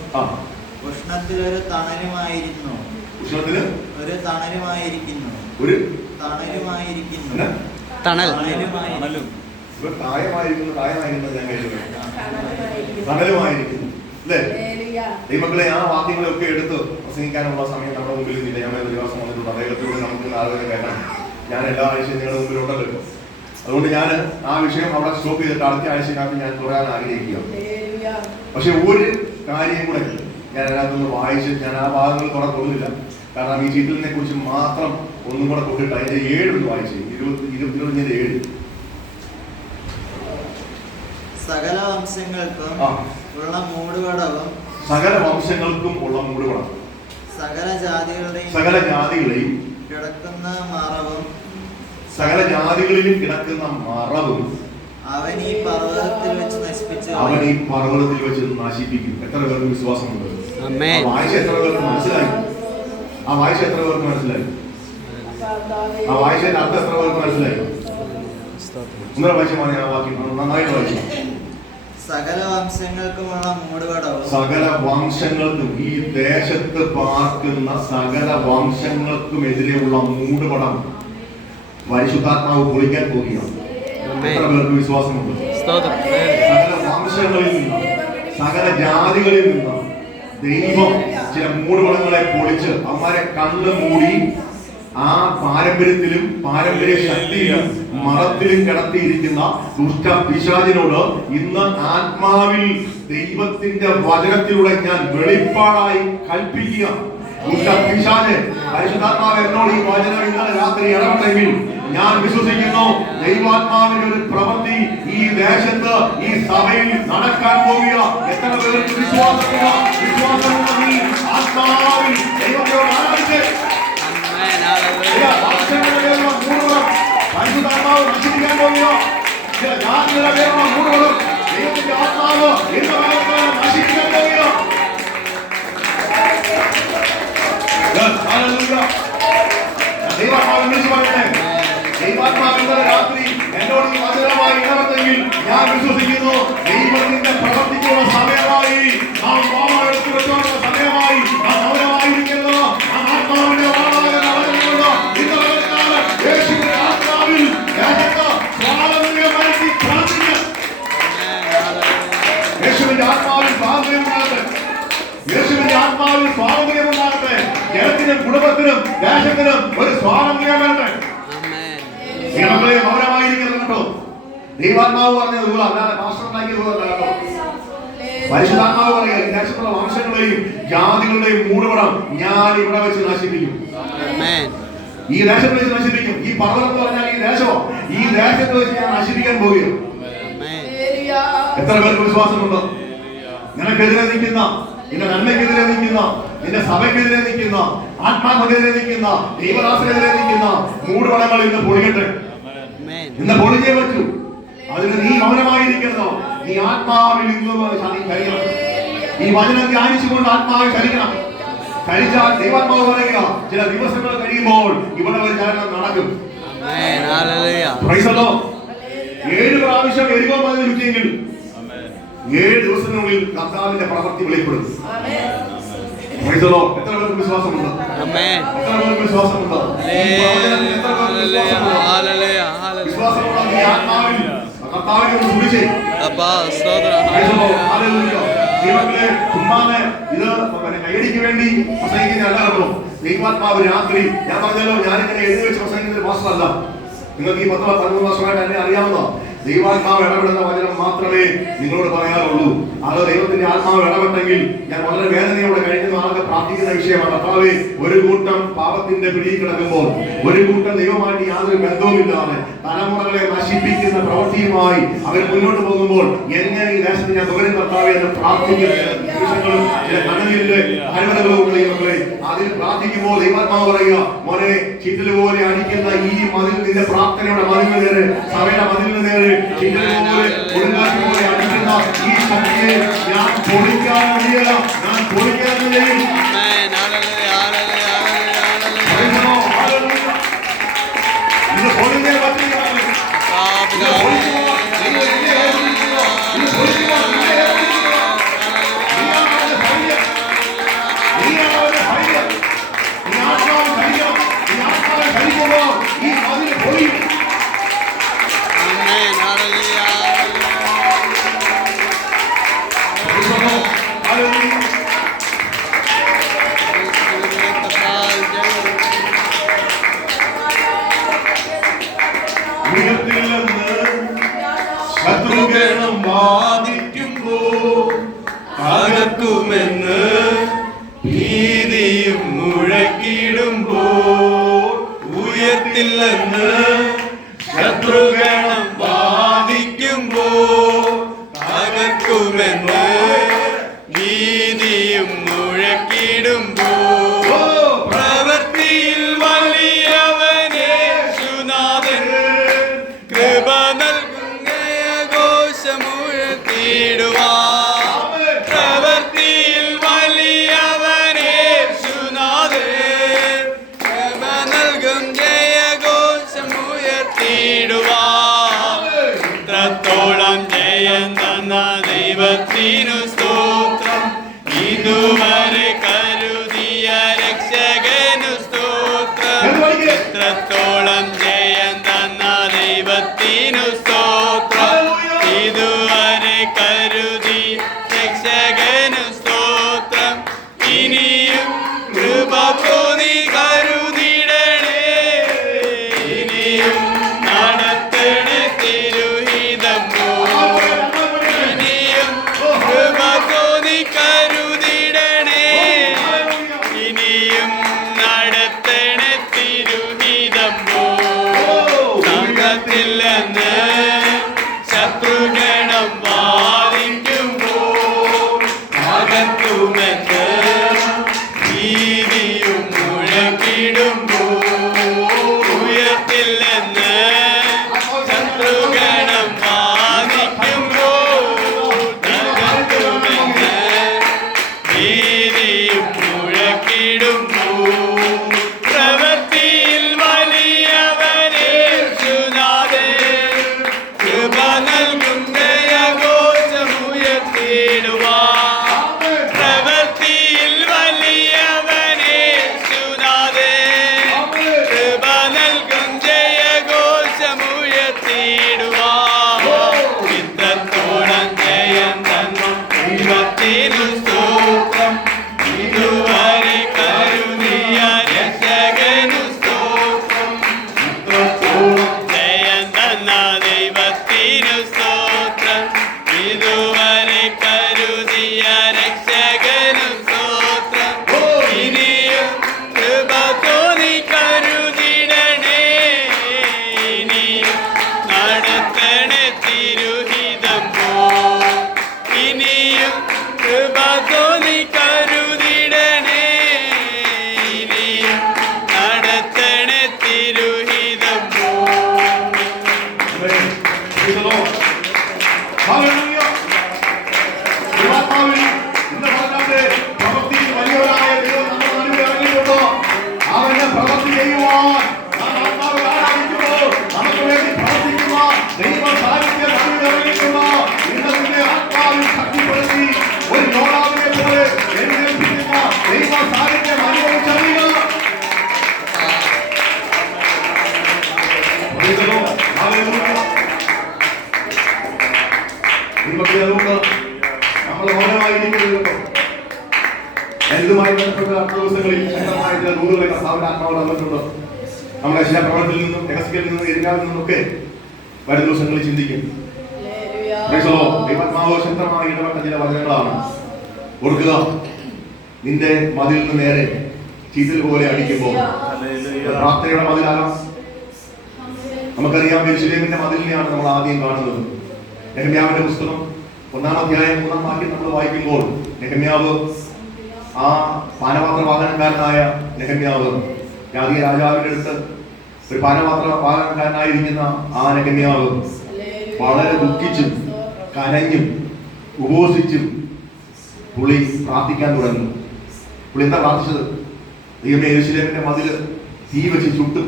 ഉഷ്ണത്തിൽ ഒരു തണലുമായിരിക്കുന്നു. ദൈവങ്ങളെ ആ വാക്യങ്ങളെയൊക്കെ എടുത്ത് പ്രസംഗിക്കാനുള്ള സമയം നമ്മുടെ മുമ്പിൽ ഇല്ല. ഞാൻ ഒരു ദിവസം വന്നിട്ടുണ്ട്, അദ്ദേഹത്തിലൂടെ നമുക്ക് ആളുകളെ കേൾക്കണം. ഞാൻ എല്ലാ ആഴ്ചയും നിങ്ങളുടെ മുമ്പിലുണ്ടല്ലോ. അതുകൊണ്ട് ഞാൻ ആ വിഷയം അവിടെ സ്റ്റോപ്പ് ചെയ്തിട്ട് അടുത്ത ആഴ്ചക്കകത്ത് ഞാൻ തുടരാൻ ആഗ്രഹിക്കുക. പക്ഷെ ഒരു കാര്യം കൂടെ ഞാൻ അതിനകത്തൊന്ന് വായിച്ച് ഞാൻ ആ ഭാഗങ്ങൾ കുറെ കൊള്ളില്ല. കാരണം ഈ ചീറ്റലിനെ കുറിച്ച് മാത്രം ഒന്നും കൂടെ കൊണ്ടിട്ട് അതിന്റെ 7 ഒന്ന് വായിച്ചു. 25:7 സകല വംശങ്ങൾക്കും ഉള്ള മൂടുപടം, സകല ജാതികളെയും കിടക്കുന്ന മറവും അവൻ ഈ പർവ്വതത്തിൽ വെച്ച് നശിപ്പിച്ചു അവൻ ഈ പർവ്വതത്തിൽ വെച്ച് നശിപ്പിക്കും. എത്ര പേർക്ക് വിശ്വാസമുണ്ട്? ആ വായിച്ച എത്ര പേർക്ക് മനസ്സിലായി? ആ വായിച്ച എത്ര പേർക്ക് മനസ്സിലായി? ആ വായിച്ചതിന്റെ അർത്ഥം എത്ര പേർക്ക് മനസ്സിലായി? ഒന്നര വായിച്ച മതി. ആ വാക്യം നന്നായിട്ട് വായിച്ചു. സകല വംശങ്ങൾക്കുമുള്ള മൂടുപടവും, സകല വംശങ്ങൾക്കും, ഈ ദേശത്ത് പാർക്കുന്ന സകല വംശങ്ങൾക്കുമെതിരെയുള്ള മൂടുപടം പരിശുദ്ധാത്മാവ് പൊളിക്കാൻ പോവുകയാണ്. എത്ര പേർക്ക് വിശ്വാസമുണ്ട്? സകല വംശങ്ങളിൽ നിന്ന്, സകല ജാതികളിൽ നിന്ന് ദൈവം ചില മൂടുപടങ്ങളെ പൊളിച്ച് അവന്മാരെ കണ്ണു മൂടി ആ പാരമ്പര്യത്തിലും പാരമ്പര്യ ശക്തിയിലും മതത്തിലും കിടത്തിയിരിക്കുന്ന ദുഷ്ട പിശാചിനോട് ഇന്ന് ആത്മാവിൽ ദൈവത്തിന്റെ വചനത്തിലൂടെ ഞാൻ വെളിപ്പാടായി കൽപ്പിക്കുക. ദുഷ്ട പിശാച്, പരിശുദ്ധാത്മാവ് എന്നോട് ഈ വചനം ഇന്നലെ രാത്രി ഇടപെട്ടെങ്കിൽ ഞാൻ വിശ്വസിക്കുന്നു ദൈവാത്മാവിന്റെ ഒരു പ്രവൃത്തി ഈ ദേശത്ത്, ഈ സഭയിൽ നടക്കാൻ പോവുക. എത്ര പേർക്ക് വിശ്വാസമുള്ള നീ ആത്മാവിൽ ദൈവത്തോട് ആരാധിച്ച് പരിശുദ്ധാത്മാവ് നശിപ്പിക്കാൻ പോവുക. ചില ജാതികളുടെ പേരുള്ള മൂടുകളും ദൈവത്തിന്റെ ആത്മാവ് എന്ന കാലത്ത് നശിപ്പിക്കാൻ പോവുക. ദൈവാത്മാവ് വിളിച്ചു പറയട്ടെ. ദൈവാത്മാവ് ഇന്നലെ രാത്രി എന്നോട് ഈ വചനമായി ഇടപെട്ടെങ്കിൽ ഞാൻ വിശ്വസിക്കുന്നു ദൈവത്തിന്റെ പ്രവർത്തിക്കുന്ന സമയമായി, നാം എടുത്തു വെച്ചുള്ള സമയമായി, നാം മൗനമായിരിക്കുന്നത് നാം ആത്മാവിന്റെ യേശുവിന്റെ ആത്മാവിൽ സ്വാതന്ത്ര്യം വരുത്തി പ്രാർത്ഥിക്കുക. യേശുവിന്റെ ആത്മാവിൽ സ്വാതന്ത്ര്യം ഉണ്ടാകട്ടെ. യേശുവിന്റെ ആത്മാവിൽ സ്വാതന്ത്ര്യം ഉണ്ടാകട്ടെ. ജനത്തിനും കുടുംബത്തിനും ദേശത്തിനും ഒരു സ്വാതന്ത്ര്യം വരട്ടെ. നമ്മളെ മൗനമായിരിക്കുന്നത് കേട്ടോ. ദൈവാത്മാവ് പറഞ്ഞത് പോലെ അല്ലാതെ പാസ്റ്ററുണ്ടാക്കിയതുപോലെ കേട്ടോ. പരിശുദ്ധാത്മാവ് പറയുക, ഈ ദേശത്തുള്ള വംശങ്ങളെയും ജാതികളുടെയും മൂടുപടം ഞാൻ ഇവിടെ വെച്ച് നശിപ്പിക്കും. ഈ ദേശത്ത് വെച്ച് നശിപ്പിക്കും. ഈ പർവ്വതം എന്ന് പറഞ്ഞാൽ ഈ ദേശമോ, ഈ ദേശത്ത് വെച്ച് ഞാൻ നശിപ്പിക്കാൻ പോവുകയും. എത്ര പേർക്ക് വിശ്വാസമുണ്ട്? നിനക്കെതിരെ നിൽക്കുന്ന, നിന്റെ നന്മയ്ക്കെതിരെ നിൽക്കുന്ന, നിന്റെ സഭയ്ക്കെതിരെ നിൽക്കുന്ന, ആത്മാക്കെതിരെ നിൽക്കുന്ന, ദൈവദാസനെതിരെ നിൽക്കുന്ന മൂടുപടങ്ങൾ ഇന്ന് പൊളിക്കട്ടെ. ഇന്ന് പൊളിഞ്ഞേ പറ്റൂ. അതിന് നീ മൗനമായിരിക്കരുതോ. നീ ആത്മാവിൽ ഇന്ന് കഴിയണം. ഈ വചനം ധ്യാനിച്ചുകൊണ്ട് ആത്മാവിൽ കഴിക്കണം. കഴിച്ചാൽ ദൈവാത്മാവ് പറയുക ചില ദിവസങ്ങൾ കഴിയുമ്പോൾ ഇവിടെ ഒരു ചലനം നടക്കും. 7 പ്രാവശ്യം എരികോ മതിൽ ചുറ്റിയെങ്കിൽ 7 ദിവസത്തിനുള്ളിൽ കർത്താവിന്റെ പ്രവൃത്തി വെളിപ്പെടും. എത്ര പേർക്ക് വിശ്വാസമുണ്ട്? എത്ര പേർക്ക് വിശ്വാസമുണ്ട്? വിശ്വാസമുള്ള നീ ആത്മാവിൽ കർത്താവിനെ ഒന്ന് കുറിച്ച് ദൈവത്തിലെ ചുമ്മാതെ ഇത് കൈയടിക്ക് വേണ്ടി പ്രസംഗിക്കുന്നതല്ല കേട്ടോ. ദൈവാത്മാവ് രാത്രി, ഞാൻ പറഞ്ഞല്ലോ ഞാനിങ്ങനെ എഴുതി വെച്ച് പ്രസംഗിക്കുന്ന മാസ്റ്ററല്ല. നിങ്ങൾക്ക് ഈ 10-13 വർഷമായിട്ട് എന്നെ അറിയാവുന്ന ദൈവാത്മാവ് ഇടപെടുന്ന വചനം മാത്രമേ നിങ്ങളോട് പറയാറുള്ളൂ. അത് ദൈവത്തിന്റെ ആത്മാവ് ഇടപെട്ടെങ്കിൽ ഞാൻ വളരെ വേദനയോടെ കഴിഞ്ഞ ആളൊക്കെ പ്രാർത്ഥിക്കുന്ന വിഷയമാണ്. കർത്താവേ, ഒരു കൂട്ടം പാപത്തിന്റെ പിടിയിൽ കിടക്കുമ്പോൾ, ഒരു കൂട്ടം ദൈവമായിട്ട് യാതൊരു ബന്ധവുമില്ലാതെ തലമുറകളെ നശിപ്പിക്കുന്ന പ്രവൃത്തിയുമായി അവർ മുന്നോട്ട് പോകുമ്പോൾ എങ്ങനെ ഈ ദേശത്ത് ഞാൻ പകരം കർത്താവെ എന്ന് പ്രാർത്ഥിക്കുന്ന നിമിഷങ്ങളും ചില കണ്ണുനീരിന്റെ താഴ്വരകളും ഉണ്ട് ദൈവങ്ങളെ. അതിൽ പ്രാർത്ഥിക്കുമ്പോൾ ദൈവാത്മാവ് പറയുക, മോനെ, ചിറ്റിലുപോലെ അടിക്കുന്ന ഈ മതിൽ, നിന്റെ പ്രാർത്ഥനയുടെ മതിലിന് നേരെ, സഭയുടെ മതിലിന് നേരെ ചിറ്റിലുപോലെ കൊടുങ്കാറ്റുപോലെ അടിക്കുന്ന ഈ ശക്തിയെ ഞാൻ പൊളിക്കാൻ കഴിയില്ല. ഞാൻ പൊളിക്കാൻ കഴിയും. ഇത് പൊളിഞ്ഞേ പറ്റില്ല. ഈ മതിൽ പൊളിയും. ശത്രുഗണം വാദിക്കുമ്പോൾ അകക്കുമെന്ന് ഭീതിയും മുഴക്കിടുമ്പോൾ ഉയർത്തില്ലെന്ന് ശത്രുഗണം വാദിക്കുമ്പോൾ അകക്കുമെന്ന് ഭീതിയും മുഴക്കിടുമ്പോൾ പ്രവൃത്തിയിൽ വലിയവനെ യേശുനാഥൻ കൃപ നൽകുന്ന ഉയർത്തിയിടുവാൻ ഇത്രത്തോളം ജയം തന്ന ദൈവത്തിനു സ്തോത്രം. ഇതുവരെ കരുതിയ രക്ഷകനു സ്തോത്രം. ഇത്രത്തോളം ജയം തന്ന ദൈവത്തിനു സ്തോത്രം. ഇതുവരെ കരുതി രക്ഷകനു സ്തോത്രം. ഇനിയും കൃപ തോന്നി കരുതിടണേ. ഇനിയും നടത്തണേ തിരുഹിതം പോലെ. ഇനിയും കൃപ തോന്നി കരുതിടണേ. ഇനിയും നടത്തണേ തിരുഹിതം പോലെ. സംഘത്തില്ലെന്ന് ശത്രുഗണം വാദിക്കുമ്പോൾ അകത്തുമെന്ന് ഭീതിയും മുഴക്കിടുമ്പോൾ ഉയർത്തില്ലെന്ന് ശത്രുഗണം വാദിക്കുമ്പോൾ അകത്തുമെന്ന് ഭീതിയും മുഴക്കിടുമ്പോൾ പ്രവൃത്തിയിൽ വലിയവനേശുനാഥേ കൃപ നൽകും ദയഘോഷമുയർത്തിയിടുവാൻ. പ്രവൃത്തിയിൽ വലിയവനേശുനാഥേ കൃപ നൽകും ജയഘോഷമുയർത്തിയിടുവാൻ. ഇത്രത്തോളം ജയം തന്ന ദൈവത്തിനു സ്തോത്രം. ഇതുവരെ കരുതിയ രക്ഷകനു സ്തോത്രം. ഇത്രത്തോളം ജയം തന്ന ദൈവത്തിനു സ്തോത്രം. ഇതുവരെ കരുതിയ രക്ഷകനു സ്തോത്രം. ഇനിയും കൃപ തോന്നി കരുതിടണേ. ഇനിയും നടത്തണേ തിരുഹിതം പോലെ. ഇനിയും കൃപ തോന്നി കരുതിടണേ. ഇനിയും നടത്തണേ തിരുഹിതം പോലെ. ഹല്ലേലൂയ. ദൈവാത്മാവിൽ ഇന്ന് പറഞ്ഞാൽ പ്രവൃത്തിയിൽ വലിയവനായ ദൈവം നമ്മുടെ നടുവിൽ ഇറങ്ങിയിട്ടുണ്ടോ? അവന്റെ പ്രവൃത്തി ചെയ്യുവാൻ നാം ആത്മാവിൽ ആരാധിക്കുമ്പോൾ നമുക്ക് വേണ്ടി പ്രവർത്തിക്കുന്ന ദൈവ സാന്നിധ്യം നടുവിൽ ഇറങ്ങിയിട്ടുണ്ടോ? ഇന്നത്തെ ആത്മാവിൽ ശക്തിപ്പെടുത്തി ഒരു യോദ്ധാവിനെ പോലെ എഴുന്നേൽപ്പിക്കുന്ന ദൈവ സാന്നിധ്യം അനുഭവിച്ചറിയുക. ഹല്ലേലൂയ. ഇതൊക്കെ അതുകൊണ്ട് നമ്മൾ മൗനമായിരിക്കുന്നത് ഇതുമായി ബന്ധപ്പെട്ട അടുത്ത ദിവസങ്ങളിൽ ശക്തമായ ചില ദൂതുകളെ കർത്താവിന്റെ ആത്മാവ് തന്നിട്ടുണ്ട്. നമ്മുടെ ചില പ്രവർത്തനത്തിൽ നിന്നും രഹസ്യത്തിൽ നിന്നും എതിരാളിൽ നിന്നൊക്കെ വരും ദിവസങ്ങളിൽ ചിന്തിക്കും. ദൈവാത്മാവ് ശക്തമായി ഇടപെട്ട ചില വചനങ്ങളാണ്. ഓർക്കുക, നിന്റെ മതിലിന് നേരെ ചീതൽ പോലെ അടിക്കുമ്പോൾ പ്രാർത്ഥനയുടെ മതിലാകാം. നമുക്കറിയാം, യെരൂശലേമിന്റെ മതിലിനെയാണ് നമ്മൾ ആദ്യം കാണുന്നത്. നെഹമ്യാവിന്റെ പുസ്തകം 1-ാം അധ്യായം 3-ാം വാക്യം നമ്മൾ വായിക്കുമ്പോൾ നെഹമ്യാവ്, ആ പാനപാത്ര വാഹനക്കാരനായ നെഹമ്യാവ്, ജാതീയ രാജാവിന്റെ അടുത്ത് ഒരു പാനപാത്ര വാഹനക്കാരനായിരിക്കുന്ന ആ നെഹമ്യാവ് വളരെ ദുഃഖിച്ചും കരഞ്ഞും ഉപവസിച്ചും പുള്ളി പ്രാർത്ഥിക്കാൻ തുടങ്ങി. പുള്ളി എന്താ പ്രാർത്ഥിച്ചത്? ദൈവമേ, യെരൂശലേമിന്റെ മതില് തീ വെച്ച് ചുട്ടും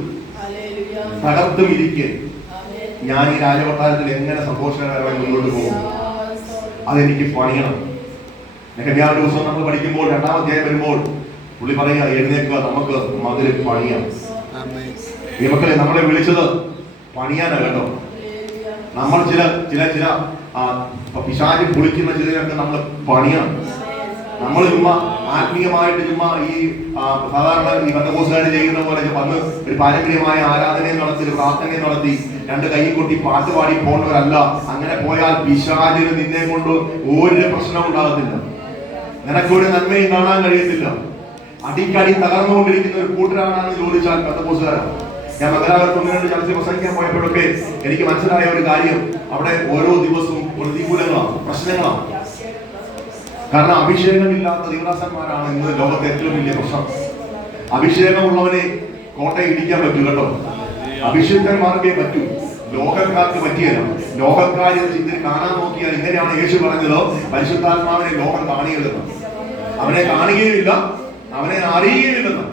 തകർത്തും ഇരിക്കെ ഞാൻ ഈ രാജകൊട്ടാരത്തിൽ എങ്ങനെ സന്തോഷകരമായി മുന്നോട്ട് പോകും? അതെനിക്ക് പണിയണം. നെഹമ്യാവിന്റെ പുസ്തകം നമ്മൾ പഠിക്കുമ്പോൾ 2-ാം അധ്യായം വരുമ്പോൾ പുള്ളി പറയുക, എഴുന്നേൽക്കുക, നമുക്ക് മതിൽ പണിയാം. ഈ മക്കളെ, നമ്മളെ വിളിച്ചത് പണിയാനാ കേട്ടോ. നമ്മൾ ചില പിശാചി പൊളിക്കുന്ന ചിലരൊക്കെ നമ്മൾ പണിയണം. നമ്മൾ ചുമ്മാ ആത്മീയമായിട്ട് ചുമ്മാ ഈ സാധാരണ ഈ ബന്ധകോസുകാർ ചെയ്യുന്ന പോലെ വന്ന് ഒരു പാരമ്പര്യമായ ആരാധനയും നടത്തി, ഒരു പ്രാർത്ഥനയും നടത്തി, 2 കൈ കൊട്ടി പാട്ടുപാടി പോകേണ്ടവരല്ല. അങ്ങനെ പോയാൽ പിശാചിന് നിന്നെ കൊണ്ട് ഒരു പ്രശ്നം ഉണ്ടാകത്തില്ല. നിനക്കൊരു നന്മയും കാണാൻ കഴിയത്തില്ല. അടിക്കടി തകർന്നുകൊണ്ടിരിക്കുന്ന ഒരു കൂട്ടരാണെന്ന് ചോദിച്ചാൽ ബന്ധകോസുകാരാണ്. ഞാൻ മംഗലാപുരത്ത് 1-2 ചർച്ച പ്രസംഗിക്കാൻ പോയപ്പോഴൊക്കെ എനിക്ക് മനസ്സിലായ ഒരു കാര്യം, അവിടെ ഓരോ ദിവസവും പ്രതികൂലങ്ങളാണ്, പ്രശ്നങ്ങളാണ്. കാരണം അഭിഷേകമില്ലാത്ത ദൈവദാസന്മാരാണ് ഇന്ന് ലോകത്തെ ഏറ്റവും വലിയ പ്രശ്നം. അഭിഷേകമുള്ളവനെ കോട്ടയം ഇടിക്കാൻ പറ്റൂ കേട്ടോ. അഭിഷേകന്മാർക്കേ പറ്റൂ, ലോകക്കാർക്ക് പറ്റിയല്ല. ലോകക്കാർ ഇതിൽ കാണാൻ നോക്കിയാൽ ഇങ്ങനെയാണ് യേശു പറഞ്ഞത്, പരിശുദ്ധാത്മാവിനെ ലോകം കാണുകയില്ലെന്ന്. അവനെ കാണുകയുമില്ല, അവനെ അറിയുകയില്ലെന്ന്.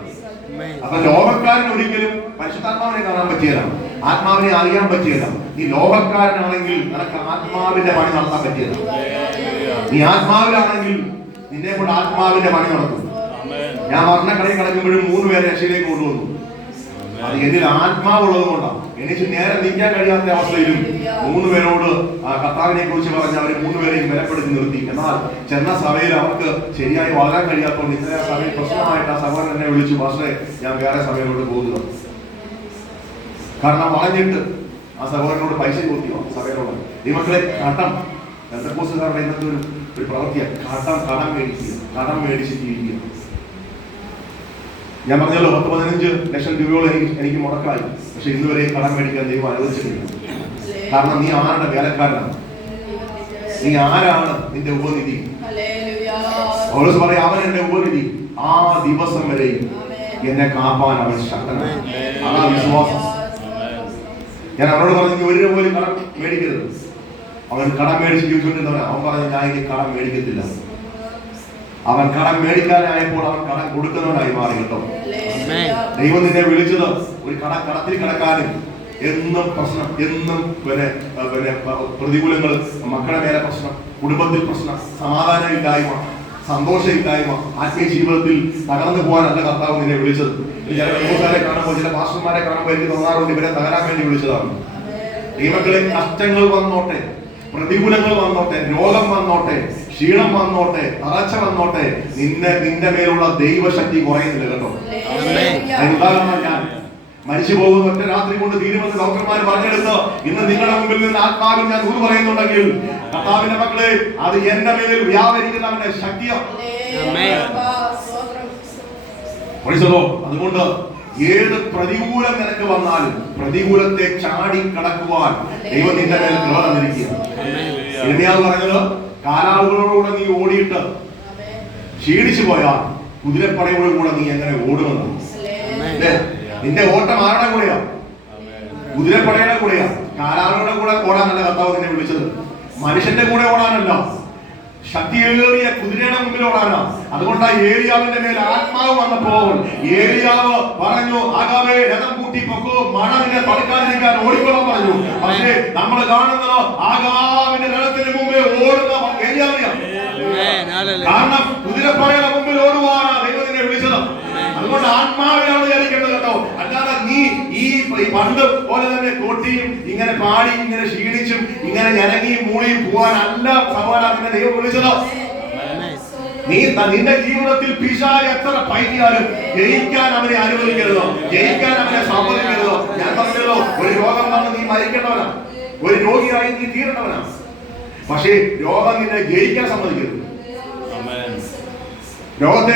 അപ്പൊ ലോകക്കാരൻ ഒരിക്കലും പരിശുദ്ധാത്മാവിനെ കാണാൻ പറ്റിയല്ല, ആത്മാവിനെ അറിയാൻ പറ്റിയല്ല. നീ ലോകക്കാരനാണെങ്കിൽ നിനക്ക് ആത്മാവിന്റെ പണി നടത്താൻ പറ്റിയല്ല. നീ ആത്മാവിലാണെങ്കിൽ നിന്നെ കൊണ്ട് ആത്മാവിന്റെ പണി നടത്തും. ഞാൻ പറഞ്ഞ കടയിൽ കിടക്കുമ്പോഴും 3 പേരെ രക്ഷയിലേക്ക് കൊണ്ടുവന്നു. അത് എന്നിൽ ആത്മാവുള്ളത് കൊണ്ടാണ്. എനിക്ക് നേരെ നിൽക്കാൻ കഴിയാത്ത അവസ്ഥയിലും 3 പേരോട് കർത്താവിനെ കുറിച്ച് പറഞ്ഞ് അവർ 3 പേരെയും ബലപ്പെടുത്തി നിർത്തി. എന്നാൽ ചെന്ന സഭയിൽ അവർക്ക് ശരിയായി വളരാൻ കഴിയാത്തതുകൊണ്ട് ഇന്നലെ ആ സഭയിൽ പ്രശ്നമായിട്ട് ആ സഭ എന്നെ വിളിച്ചു, പക്ഷേ ഞാൻ വേറെ സഭയിലോട്ട് പോകുക. കാരണം വളഞ്ഞിട്ട് ആ സഹോദരനോട് പൈസ കൊടുത്തിയോ സഭയിലോട്. ഈ മക്കളെ കടം, പെന്തക്കോസ്തുകാരുടെ ഇന്നത്തെ ഒരു പ്രവൃത്തിയാണ് കടം മേടിക്കുക, കടം മേടിച്ച് ജീവിക്കുക. ഞാൻ പറഞ്ഞല്ലോ 10-15 ലക്ഷം രൂപയോളം എനിക്ക് മുടക്കായി. പക്ഷെ ഇന്നുവരെ കടം മേടിക്കാൻ ദൈവം അനുവദിച്ചിട്ടില്ല. കാരണം നീ ആരുടെ വേലക്കാരനാണ്? നീ ആരാണ്? നിന്റെ ഉപനിധി. പൗലോസ് പറയാം, അവൻ എന്റെ ഉപനിധി, ആ ദിവസം വരെയും എന്നെ കാപ്പാൻ അവൻ ശക്തനാണ്. അതാ വിശ്വാസം. ഞാൻ അവനോട് പറഞ്ഞു, 1 രൂപ പോലും കടം മേടിക്കരുത്. അവൻ കടം മേടിച്ച് ജീവിച്ചുകൊണ്ടിരുന്നവൻ. അവൻ പറഞ്ഞു, ഞാൻ ഇനി കടം മേടിക്കത്തില്ല. അവൻ കടം മേടിക്കാനായപ്പോൾ അവൻ കടം കൊടുക്കുന്നവനായി മാറി. കേട്ടോ, ദൈവം നിന്നെ വിളിച്ചത് ഒരു കടത്തിൽ കിടക്കാനും എന്നും പ്രശ്നം, എന്നും പ്രതികൂലങ്ങൾ, മക്കളുടെ മേലെ പ്രശ്നം, കുടുംബത്തിൽ പ്രശ്നം, സമാധാനമില്ലായ്മ, സന്തോഷമില്ലായ്മ, ആത്മീയ ജീവിതത്തിൽ തകർന്നു പോകാനല്ല കർത്താവ് നിന്നെ വിളിച്ചത്. ചില പെൺകുട്ടികളെ കാണുമ്പോൾ, ചില പാസ്റ്റർമാരെ കാണുമ്പോൾ എനിക്ക് തോന്നാറുണ്ട് ഇവരെ തകരാൻ വേണ്ടി വിളിച്ചതാണ്. ദൈവങ്ങളെ കഷ്ടങ്ങൾ വന്നോട്ടെ, പ്രതികൂലങ്ങൾ വന്നോട്ടെ, രോഗം വന്നോട്ടെ, ക്ഷീണം വന്നോട്ടെ, തളർച്ച വന്നോട്ടെ, നിന്റെ മേലുള്ള ദൈവശക്തി കുറയുന്നില്ല. കേട്ടോ, ഉദാഹരണം ഞാൻ മരിച്ചു പോകുന്ന ഒറ്റ രാത്രി കൊണ്ട് തീരുമെന്ന് ഡോക്ടർമാർ പറഞ്ഞെടുത്ത് ഇന്ന് നിങ്ങളുടെ മുമ്പിൽ നിന്ന് ആത്മാവിൽ ഞാൻ ദൂത് പറയുന്നുണ്ടെങ്കിൽ കർത്താവിന്റെ മക്കളെ, അത് എന്റെ മേലിൽ വ്യാപരിക്കുന്ന അവന്റെ ശക്തിയാണ്. അതുകൊണ്ട് ഏത് പ്രതികൂലം നിനക്ക് വന്നാലും പ്രതികൂലത്തെ ചാടി കടക്കുവാൻ ദൈവം നിന്റെ മേൽ കൃപ തന്നിരിക്കുക. ഇരമ്യാവ് പറഞ്ഞത്, കാലാളുകളോടുകൂടെ നീ ഓടിയിട്ട് ക്ഷീണിച്ചു പോയാൽ കുതിരപ്പടയോടുകൂടെ നീ എങ്ങനെ ഓടുമെന്ന്. നിന്റെ ഓട്ടം ആരുടെ കൂടെയാ? കുതിരപ്പടയുടെ കൂടെയാ. കാലാളുകളുടെ കൂടെ ഓടാനല്ല കർത്താവ് നിന്നെ വിളിച്ചത്. മനുഷ്യന്റെ കൂടെ ഓടാനല്ല, ശക്തിയേറിയ കുതിരയുടെ മുമ്പിൽ ഓടാനാ. അതുകൊണ്ടാ ഏലിയാവിന്റെ മേൽ ആത്മാവ് വന്നപ്പോൾ ഏലിയാവ് പറഞ്ഞു, ആകാവേ രഥം കൂട്ടി പൊക്കോ, മഴ നിന്നെ തടുക്കാതിരിക്കാൻ ഓടിക്കൊള്ളാൻ പറഞ്ഞു. പക്ഷേ നമ്മൾ കാണുന്നത് ആകാവിന്റെ രഥത്തിന് മുമ്പേ ഓടുന്ന ഏലിയാവിനെയാണ്. കാരണം കുതിരപ്പടയുടെ മുമ്പിൽ ഓടുവാനാ ദൈവം നിന്നെ വിളിച്ചത്. അതുകൊണ്ട് ആത്മാവിലാണ് വിചാരിക്കേണ്ടത്. കേട്ടോ, അല്ലാതെ നീ ഈ പണ്ട് പോലെ തന്നെ കൊട്ടിയും ഇങ്ങനെ പാടി ഇങ്ങനെ ക്ഷീണിച്ചും ഇങ്ങനെ ഇറങ്ങിയും മൂളിയും പോവാനല്ല സഹോദരനെ ദൈവം വിളിച്ചത്. നീ നിന്റെ ജീവിതത്തിൽ പിശാച് എത്ര പൈകിയാലും ജയിക്കാൻ അവനെ അനുവദിക്കരുതോ, ജയിക്കാൻ അവനെ സമ്മതിക്കരുതോ. ഞാൻ പറഞ്ഞല്ലോ, ഒരു രോഗം വന്ന് നീ മരിക്കേണ്ടവനാ, ഒരു രോഗിയായി നീ തീരേണ്ടവനാ. പക്ഷേ രോഗം നിന്നെ ജയിക്കാൻ സമ്മതിക്കരുത്. ലോകത്തെ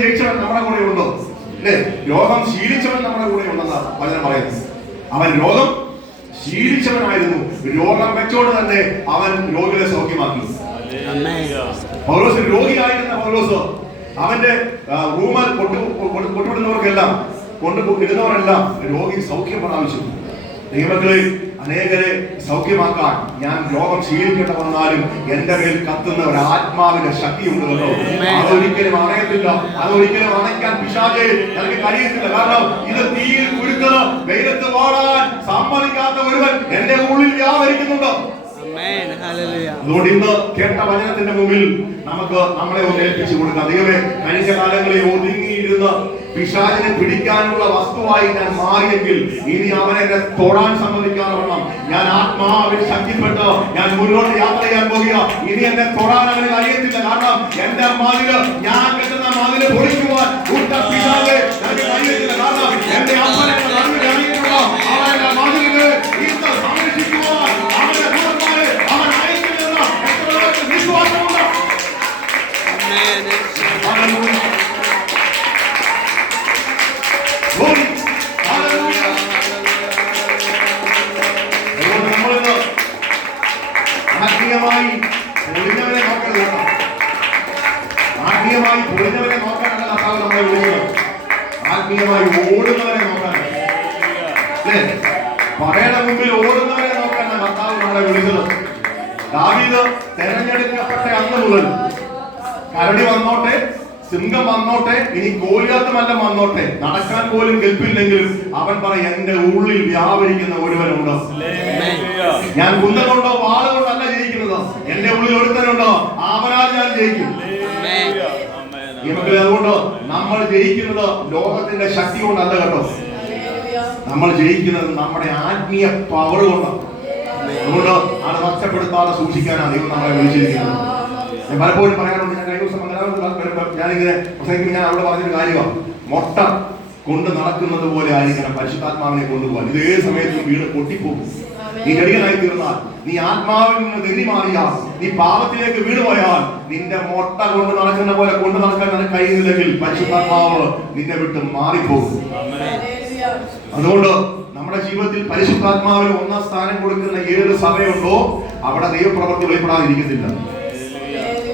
ജയിച്ചവൻ നമ്മുടെ കൂടെ ഉണ്ടോ? അല്ലേ? രോഗം ശീലിച്ചവൻ നമ്മുടെ കൂടെ ഉണ്ടെന്നാണ് വചനം പറയുന്നത്. അവൻ രോഗം ശീലിച്ചവനായിരുന്നു. രോഗം വെച്ചോണ്ട് തന്നെ അവൻ രോഗികളെ സൗഖ്യമാക്കി. പൗലോസ് രോഗിയായിരുന്ന പൗലോസ് അവന്റെ റൂമിൽ കൊണ്ടുവിടുന്നവർക്കെല്ലാം കൊണ്ടുവിടുന്നവരെല്ലാം രോഗി സൗഖ്യം പ്രാപിച്ചു. ദൈവങ്ങളെ, അനേകരെ സൗഖ്യമാക്കാൻ ഞാൻ രോഗം ശീലിക്കേണ്ട വന്നാലും എന്റെ മേൽ കത്തുന്ന ഒരു ആത്മാവിന്റെ ശക്തിയുണ്ട്. കേട്ടോ, അതൊരിക്കലും അണയത്തില്ല, അതൊരിക്കലും അണയ്ക്കാൻ പിശാചേ എനിക്ക് കഴിയത്തില്ല. കാരണം ഇത് തീയിൽ കുരുത്തത് വെയിലത്ത് വാടാൻ സമ്മതിക്കാത്ത ഒരുവൻ എന്റെ ഉള്ളിൽ വ്യാപരിക്കുന്നുണ്ട്. അതുകൊണ്ട് ഇന്ന് കേട്ട വചനത്തിന്റെ മുമ്പിൽ നമുക്ക് നമ്മളെ ഒന്ന് ഏൽപ്പിച്ചു കൊടുക്കാം. ദൈവമേ, കഴിഞ്ഞ കാലങ്ങളിൽ ഒതുങ്ങിയിരുന്ന പിശാചിനെ പിടിക്കാനുള്ള വസ്തുവായി ഞാൻ മാറിയെങ്കിൽ ഇനി അവനെ എന്നെ തൊടാൻ സമ്മതിക്കാതെ വണ്ണം ഞാൻ ആത്മാവിൽ ശക്തിപ്പെട്ട് ഞാൻ മുന്നോട്ട് യാത്ര ചെയ്യാൻ പോകുക. ഇനി എന്നെ തൊടാൻ അവന് കഴിയത്തില്ല. കാരണം എന്റെ മതില്, ഞാൻ കെട്ടുന്ന മതില് പൊളിക്കുവാൻ പിശാചെ എനിക്ക് കഴിയത്തില്ല. കാരണം എന്റെ അപ്പനെ അറിയില്ല, അവന്റെ മതിലിന് ഇന്ന് സംരക്ഷിക്കുവാൻ അവന്റെ ദൂതന്മാരെ അവൻ അയക്കുമെന്ന് എത്രപേർക്ക് വിശ്വാസമുണ്ട്? ആത്മീയമായി പൊളിഞ്ഞവരെ നോക്കരുത്. കേട്ടോ, ആത്മീയമായി പൊളിഞ്ഞവരെ നോക്കാനല്ല കർത്താവ് നമ്മളെ വിളിച്ചത്. ആത്മീയമായി ഓടുന്നവരെ നോക്കാനാണ്. അല്ലേ? പടയുടെ മുമ്പിൽ ഓടുന്നവരെ നോക്കാനാണ് കർത്താവ് നമ്മളെ വിളിച്ചത്. ദാവീദ് തെരഞ്ഞെടുക്കപ്പെട്ട അന്ന് മുതൽ കരടി വന്നോട്ടെ, സിംഹം വന്നോട്ടെ, ഇനി ഗോലിയാത്തുമല്ല വന്നോട്ടെ, നടക്കാൻ പോലും കെൽപ്പില്ലെങ്കിലും അവൻ പറയും എന്റെ ഉള്ളിൽ വ്യാപരിക്കുന്ന ഒരുവനുണ്ട്. ഞാൻ കുന്തം കൊണ്ടോ വാള് കൊണ്ടല്ല ജയിക്കുന്നത്, എന്റെ ഉള്ളിൽ ഒരുത്തനുണ്ടോ, അവനാൽ ഞാൻ ജയിക്കും. ഈ മക്കളെ, അതുകൊണ്ട് നമ്മൾ ജയിക്കുന്നത് ലോകത്തിന്റെ ശക്തി കൊണ്ടല്ല കേട്ടോ, നമ്മൾ ജയിക്കുന്നത് നമ്മുടെ ആത്മീയ പവർ കൊണ്ടാണ്. അതുകൊണ്ട് അത് നഷ്ടപ്പെടുത്താതെ സൂക്ഷിക്കാനാണ് ദൈവം നമ്മളെ വിളിച്ചിരിക്കുന്നത്. ഞാൻ പലപ്പോഴും പറയാറുണ്ട്, ഞാൻ കഴിഞ്ഞ ദിവസം ഞാനിങ്ങനെ പ്രസംഗിക്കുമ്പോൾ ഞാൻ അവിടെ പറഞ്ഞൊരു കാര്യമാണ്, മുട്ട കൊണ്ട് നടക്കുന്നത് പോലെ ആയിരിക്കണം പരിശുദ്ധാത്മാവിനെ കൊണ്ടുപോകാൻ. ഇതേ സമയത്തും വീട് പൊട്ടിപ്പോകും. നീ ജഡികനായി തീർന്നാൽ, നീ ആത്മാവിൽ നിന്ന് തെന്നി മാറിയാൽ, നീ പാപത്തിലേക്ക് വീണുപോയാൽ, നിന്റെ മുട്ട കൊണ്ട് നടക്കുന്ന പോലെ കൊണ്ട് നടക്കാൻ നിനക്ക് കഴിയുന്നില്ലെങ്കിൽ പരിശുദ്ധാത്മാവ് നിന്നെ വിട്ട് മാറിപ്പോകും. അതുകൊണ്ട് നമ്മുടെ ജീവിതത്തിൽ പരിശുദ്ധാത്മാവിന് ഒന്നാം സ്ഥാനം കൊടുക്കുന്ന ഏത് സഭയുണ്ടോ അവിടെ ദൈവപ്രവൃത്തി വെളിപ്പെടാതിരിക്കത്തില്ല.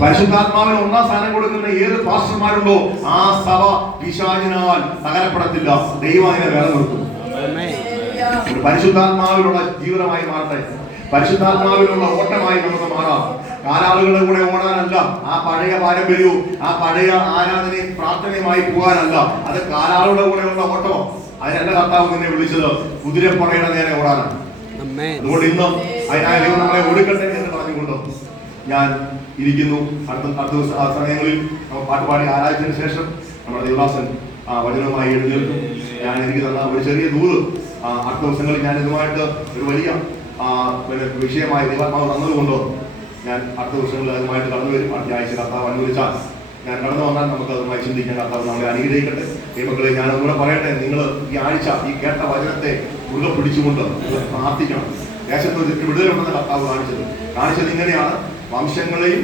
പരിശുദ്ധാത്മാവിന് ഒന്നാം സ്ഥാനം കൊടുക്കുന്ന ഏത് പാസ്റ്റർമാരുണ്ടോ ആ സഭ പിശാചിനാൽ തകരപ്പെടത്തില്ല. ദൈവം അതിനെ വേല നിർത്തും. പരിശുദ്ധാത്മാവിലുള്ള ജീവിതമായി മാറട്ടെ, പരിശുദ്ധാത്മാവിലുള്ള ഓട്ടമായി നമുക്ക് മാറാം. കാലാളുകളുടെ കൂടെ ഓടാനല്ല, ആ പഴയ പാരമ്പര്യവും ആ പഴയ ആരാധനയും പ്രാർത്ഥനയുമായി പോകാനല്ല, അത് കാലാളുടെ കൂടെയുള്ള ഓട്ടമോ. അതിനല്ല കർത്താവ് നിന്നെ വിളിച്ചത് കുതിരപ്പടയുടെ നേരെ ഓടാനാണ്. അതുകൊണ്ട് ഇന്നും അതിനായ ദൈവം നമ്മളെ ഒടുക്കട്ടെ എന്ന് പറഞ്ഞുകൊണ്ട് ഞാൻ ഇരിക്കുന്നു. അടുത്ത സമയങ്ങളിൽ പാട്ടുപാടി ആരാധനത്തിന് ശേഷം നമ്മുടെ ദേവദാസൻ വചനവുമായി എഴുന്നേൽക്കും. ഞാൻ എനിക്ക് തന്ന ഒരു ചെറിയ ദൂത് അടുത്ത ദിവസങ്ങളിൽ ഞാൻ ഇതുമായിട്ട് ഒരു വലിയ വിഷയമായി ദൈവാത്മാവ് തന്നതുകൊണ്ടോ ഞാൻ അടുത്ത ദിവസങ്ങളിൽ അതുമായിട്ട് കടന്നു വരും. അടുത്ത ആഴ്ച കർത്താവ് അനുവദിച്ചാൽ ഞാൻ കടന്നു വന്നാൽ നമുക്ക് അതുമായി ചിന്തിക്കാൻ കർത്താവ് നമ്മളെ അനുഗ്രഹിക്കട്ടെ. ദൈവമക്കളെ, ഞാനൊന്നുകൂടെ പറയട്ടെ, നിങ്ങൾ ഈ ആഴ്ച ഈ കേട്ട വചനത്തെ മുറുകെ പിടിച്ചുകൊണ്ട് പ്രാർത്ഥിക്കണം. ദേശത്ത് വിടുതലുണ്ടെന്ന് കർത്താവ് കാണിച്ചത് ഇങ്ങനെയാണ്. വംശങ്ങളെയും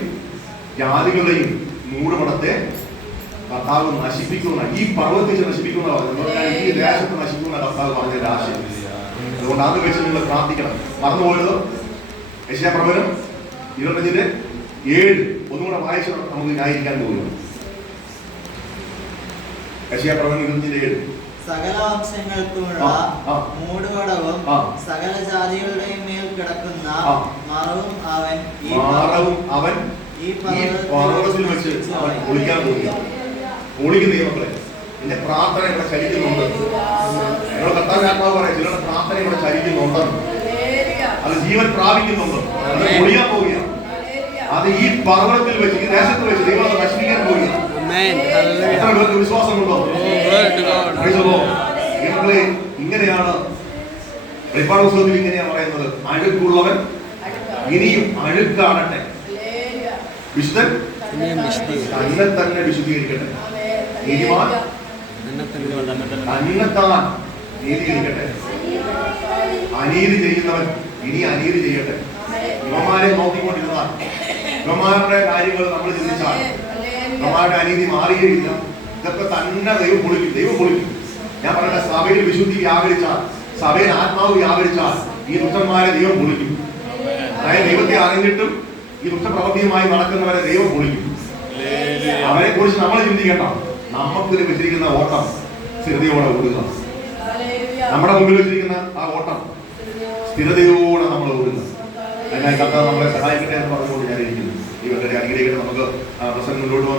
ജാതികളെയും മൂടുപടത്തെ കർത്താവ് നശിപ്പിക്കുന്ന, ഈ പർവ്വതത്തെ നശിപ്പിക്കുന്ന, ഈ ദേശത്ത് നശിപ്പിക്കുന്ന കർത്താവ് പറഞ്ഞ ആശയം. അതുകൊണ്ട് അത് വെച്ച് നിങ്ങൾ പ്രാർത്ഥിക്കണം. മറന്നുപോയത് യെശയ്യാപ്രവചനം 25:7 ഒന്നുകൂടെ വായിച്ച് നമുക്ക് ന്യായീകരിക്കാൻ പോകുന്നു. യെശയ്യാപ്രവചനം 25:7 സകല വംശങ്ങൾക്കുമുള്ള മൂടുപടവും സകല ജാതികളുടെയും മേൽ കിടക്കുന്ന മറവും അവൻ ഈ പർവ്വതത്തിൽ വെച്ച് ഒളിക്കാൻ പോവുക. ഒളിക്കുന്ന ദൈവമക്കളെ, എന്റെ പ്രാർത്ഥന ഇവിടെ ചലിക്കുന്നുണ്ട്. ഞങ്ങൾ കർത്താവിന്റെ ആത്മാവ് പറയാം, ചിലരുടെ പ്രാർത്ഥന ഇവിടെ ചലിക്കുന്നുണ്ട്, അത് ജീവൻ പ്രാപിക്കുന്നുണ്ട്, അത് ഒളിയാൻ പോവുകയാണ്. അത് ഈ പർവ്വതത്തിൽ വെച്ച്, ഈ ദേശത്ത് വെച്ച് ദൈവം അത് നശിപ്പിക്കാൻ പോവുകയാണ്. എത്ര പേർക്ക് വിശ്വാസമുണ്ടോ? ദൈവമക്കളെ, ഇങ്ങനെയാണ് വെളിപ്പാട് പുസ്തകത്തിൽ ഇങ്ങനെയാണ് പറയുന്നത്, അഴുക്കുള്ളവൻ ഇനിയും അഴുക്കാടട്ടെ, വിശുദ്ധൻ തന്നെ തന്നെ വിശുദ്ധീകരിക്കട്ടെ, നീതിമാൻ തന്നെത്താൻ നീതീകരിക്കട്ടെ, അനീതി ചെയ്യുന്നവൻ ഇനി അനീതി ചെയ്യട്ടെ. ഇവന്മാരെ നോക്കിക്കൊണ്ടിരുന്നാൽ, ഇവന്മാരുടെ കാര്യങ്ങൾ നമ്മൾ ചിന്തിച്ചാൽ ഇവന്മാരുടെ അനീതി മാറുകയില്ല. ഇതൊക്കെ തന്നെ ദൈവം പൊളിക്കും. ഞാൻ പറഞ്ഞ സഭയിൽ വിശുദ്ധി വ്യാപരിച്ചാൽ, സഭയിൽ ആത്മാവ് വ്യാപരിച്ചാൽ ഈ ദുഷ്ടന്മാരെ ദൈവം പൊളിക്കും. അതായത് ദൈവത്തെ അറിഞ്ഞിട്ടും ഈ ദുഷ്ടപ്രവൃത്തിയുമായി നടക്കുന്നവരെ ദൈവം പൊളിക്കും. അവരെ കുറിച്ച് നമ്മൾ ചിന്തിക്കേണ്ട, നമുക്കൊരു വെച്ചിരിക്കുന്ന ഓട്ടം സ്ഥിരതയോടെ ഓടുക. നമ്മുടെ മുമ്പിൽ വെച്ചിരിക്കുന്ന ആ ഓട്ടം സ്ഥിരതയോടെ നമ്മൾ ഓടുക. അതിനായി കർത്താവ് നമ്മളെ സഹായിക്കട്ടെ എന്ന് പറഞ്ഞുകൊണ്ട് ഞാൻ ഇരിക്കുന്നു. ഈ വളരെ അനുഗ്രഹിക്കട്ടെ. നമുക്ക് പ്രസംഗം മുന്നോട്ട് വന്ന്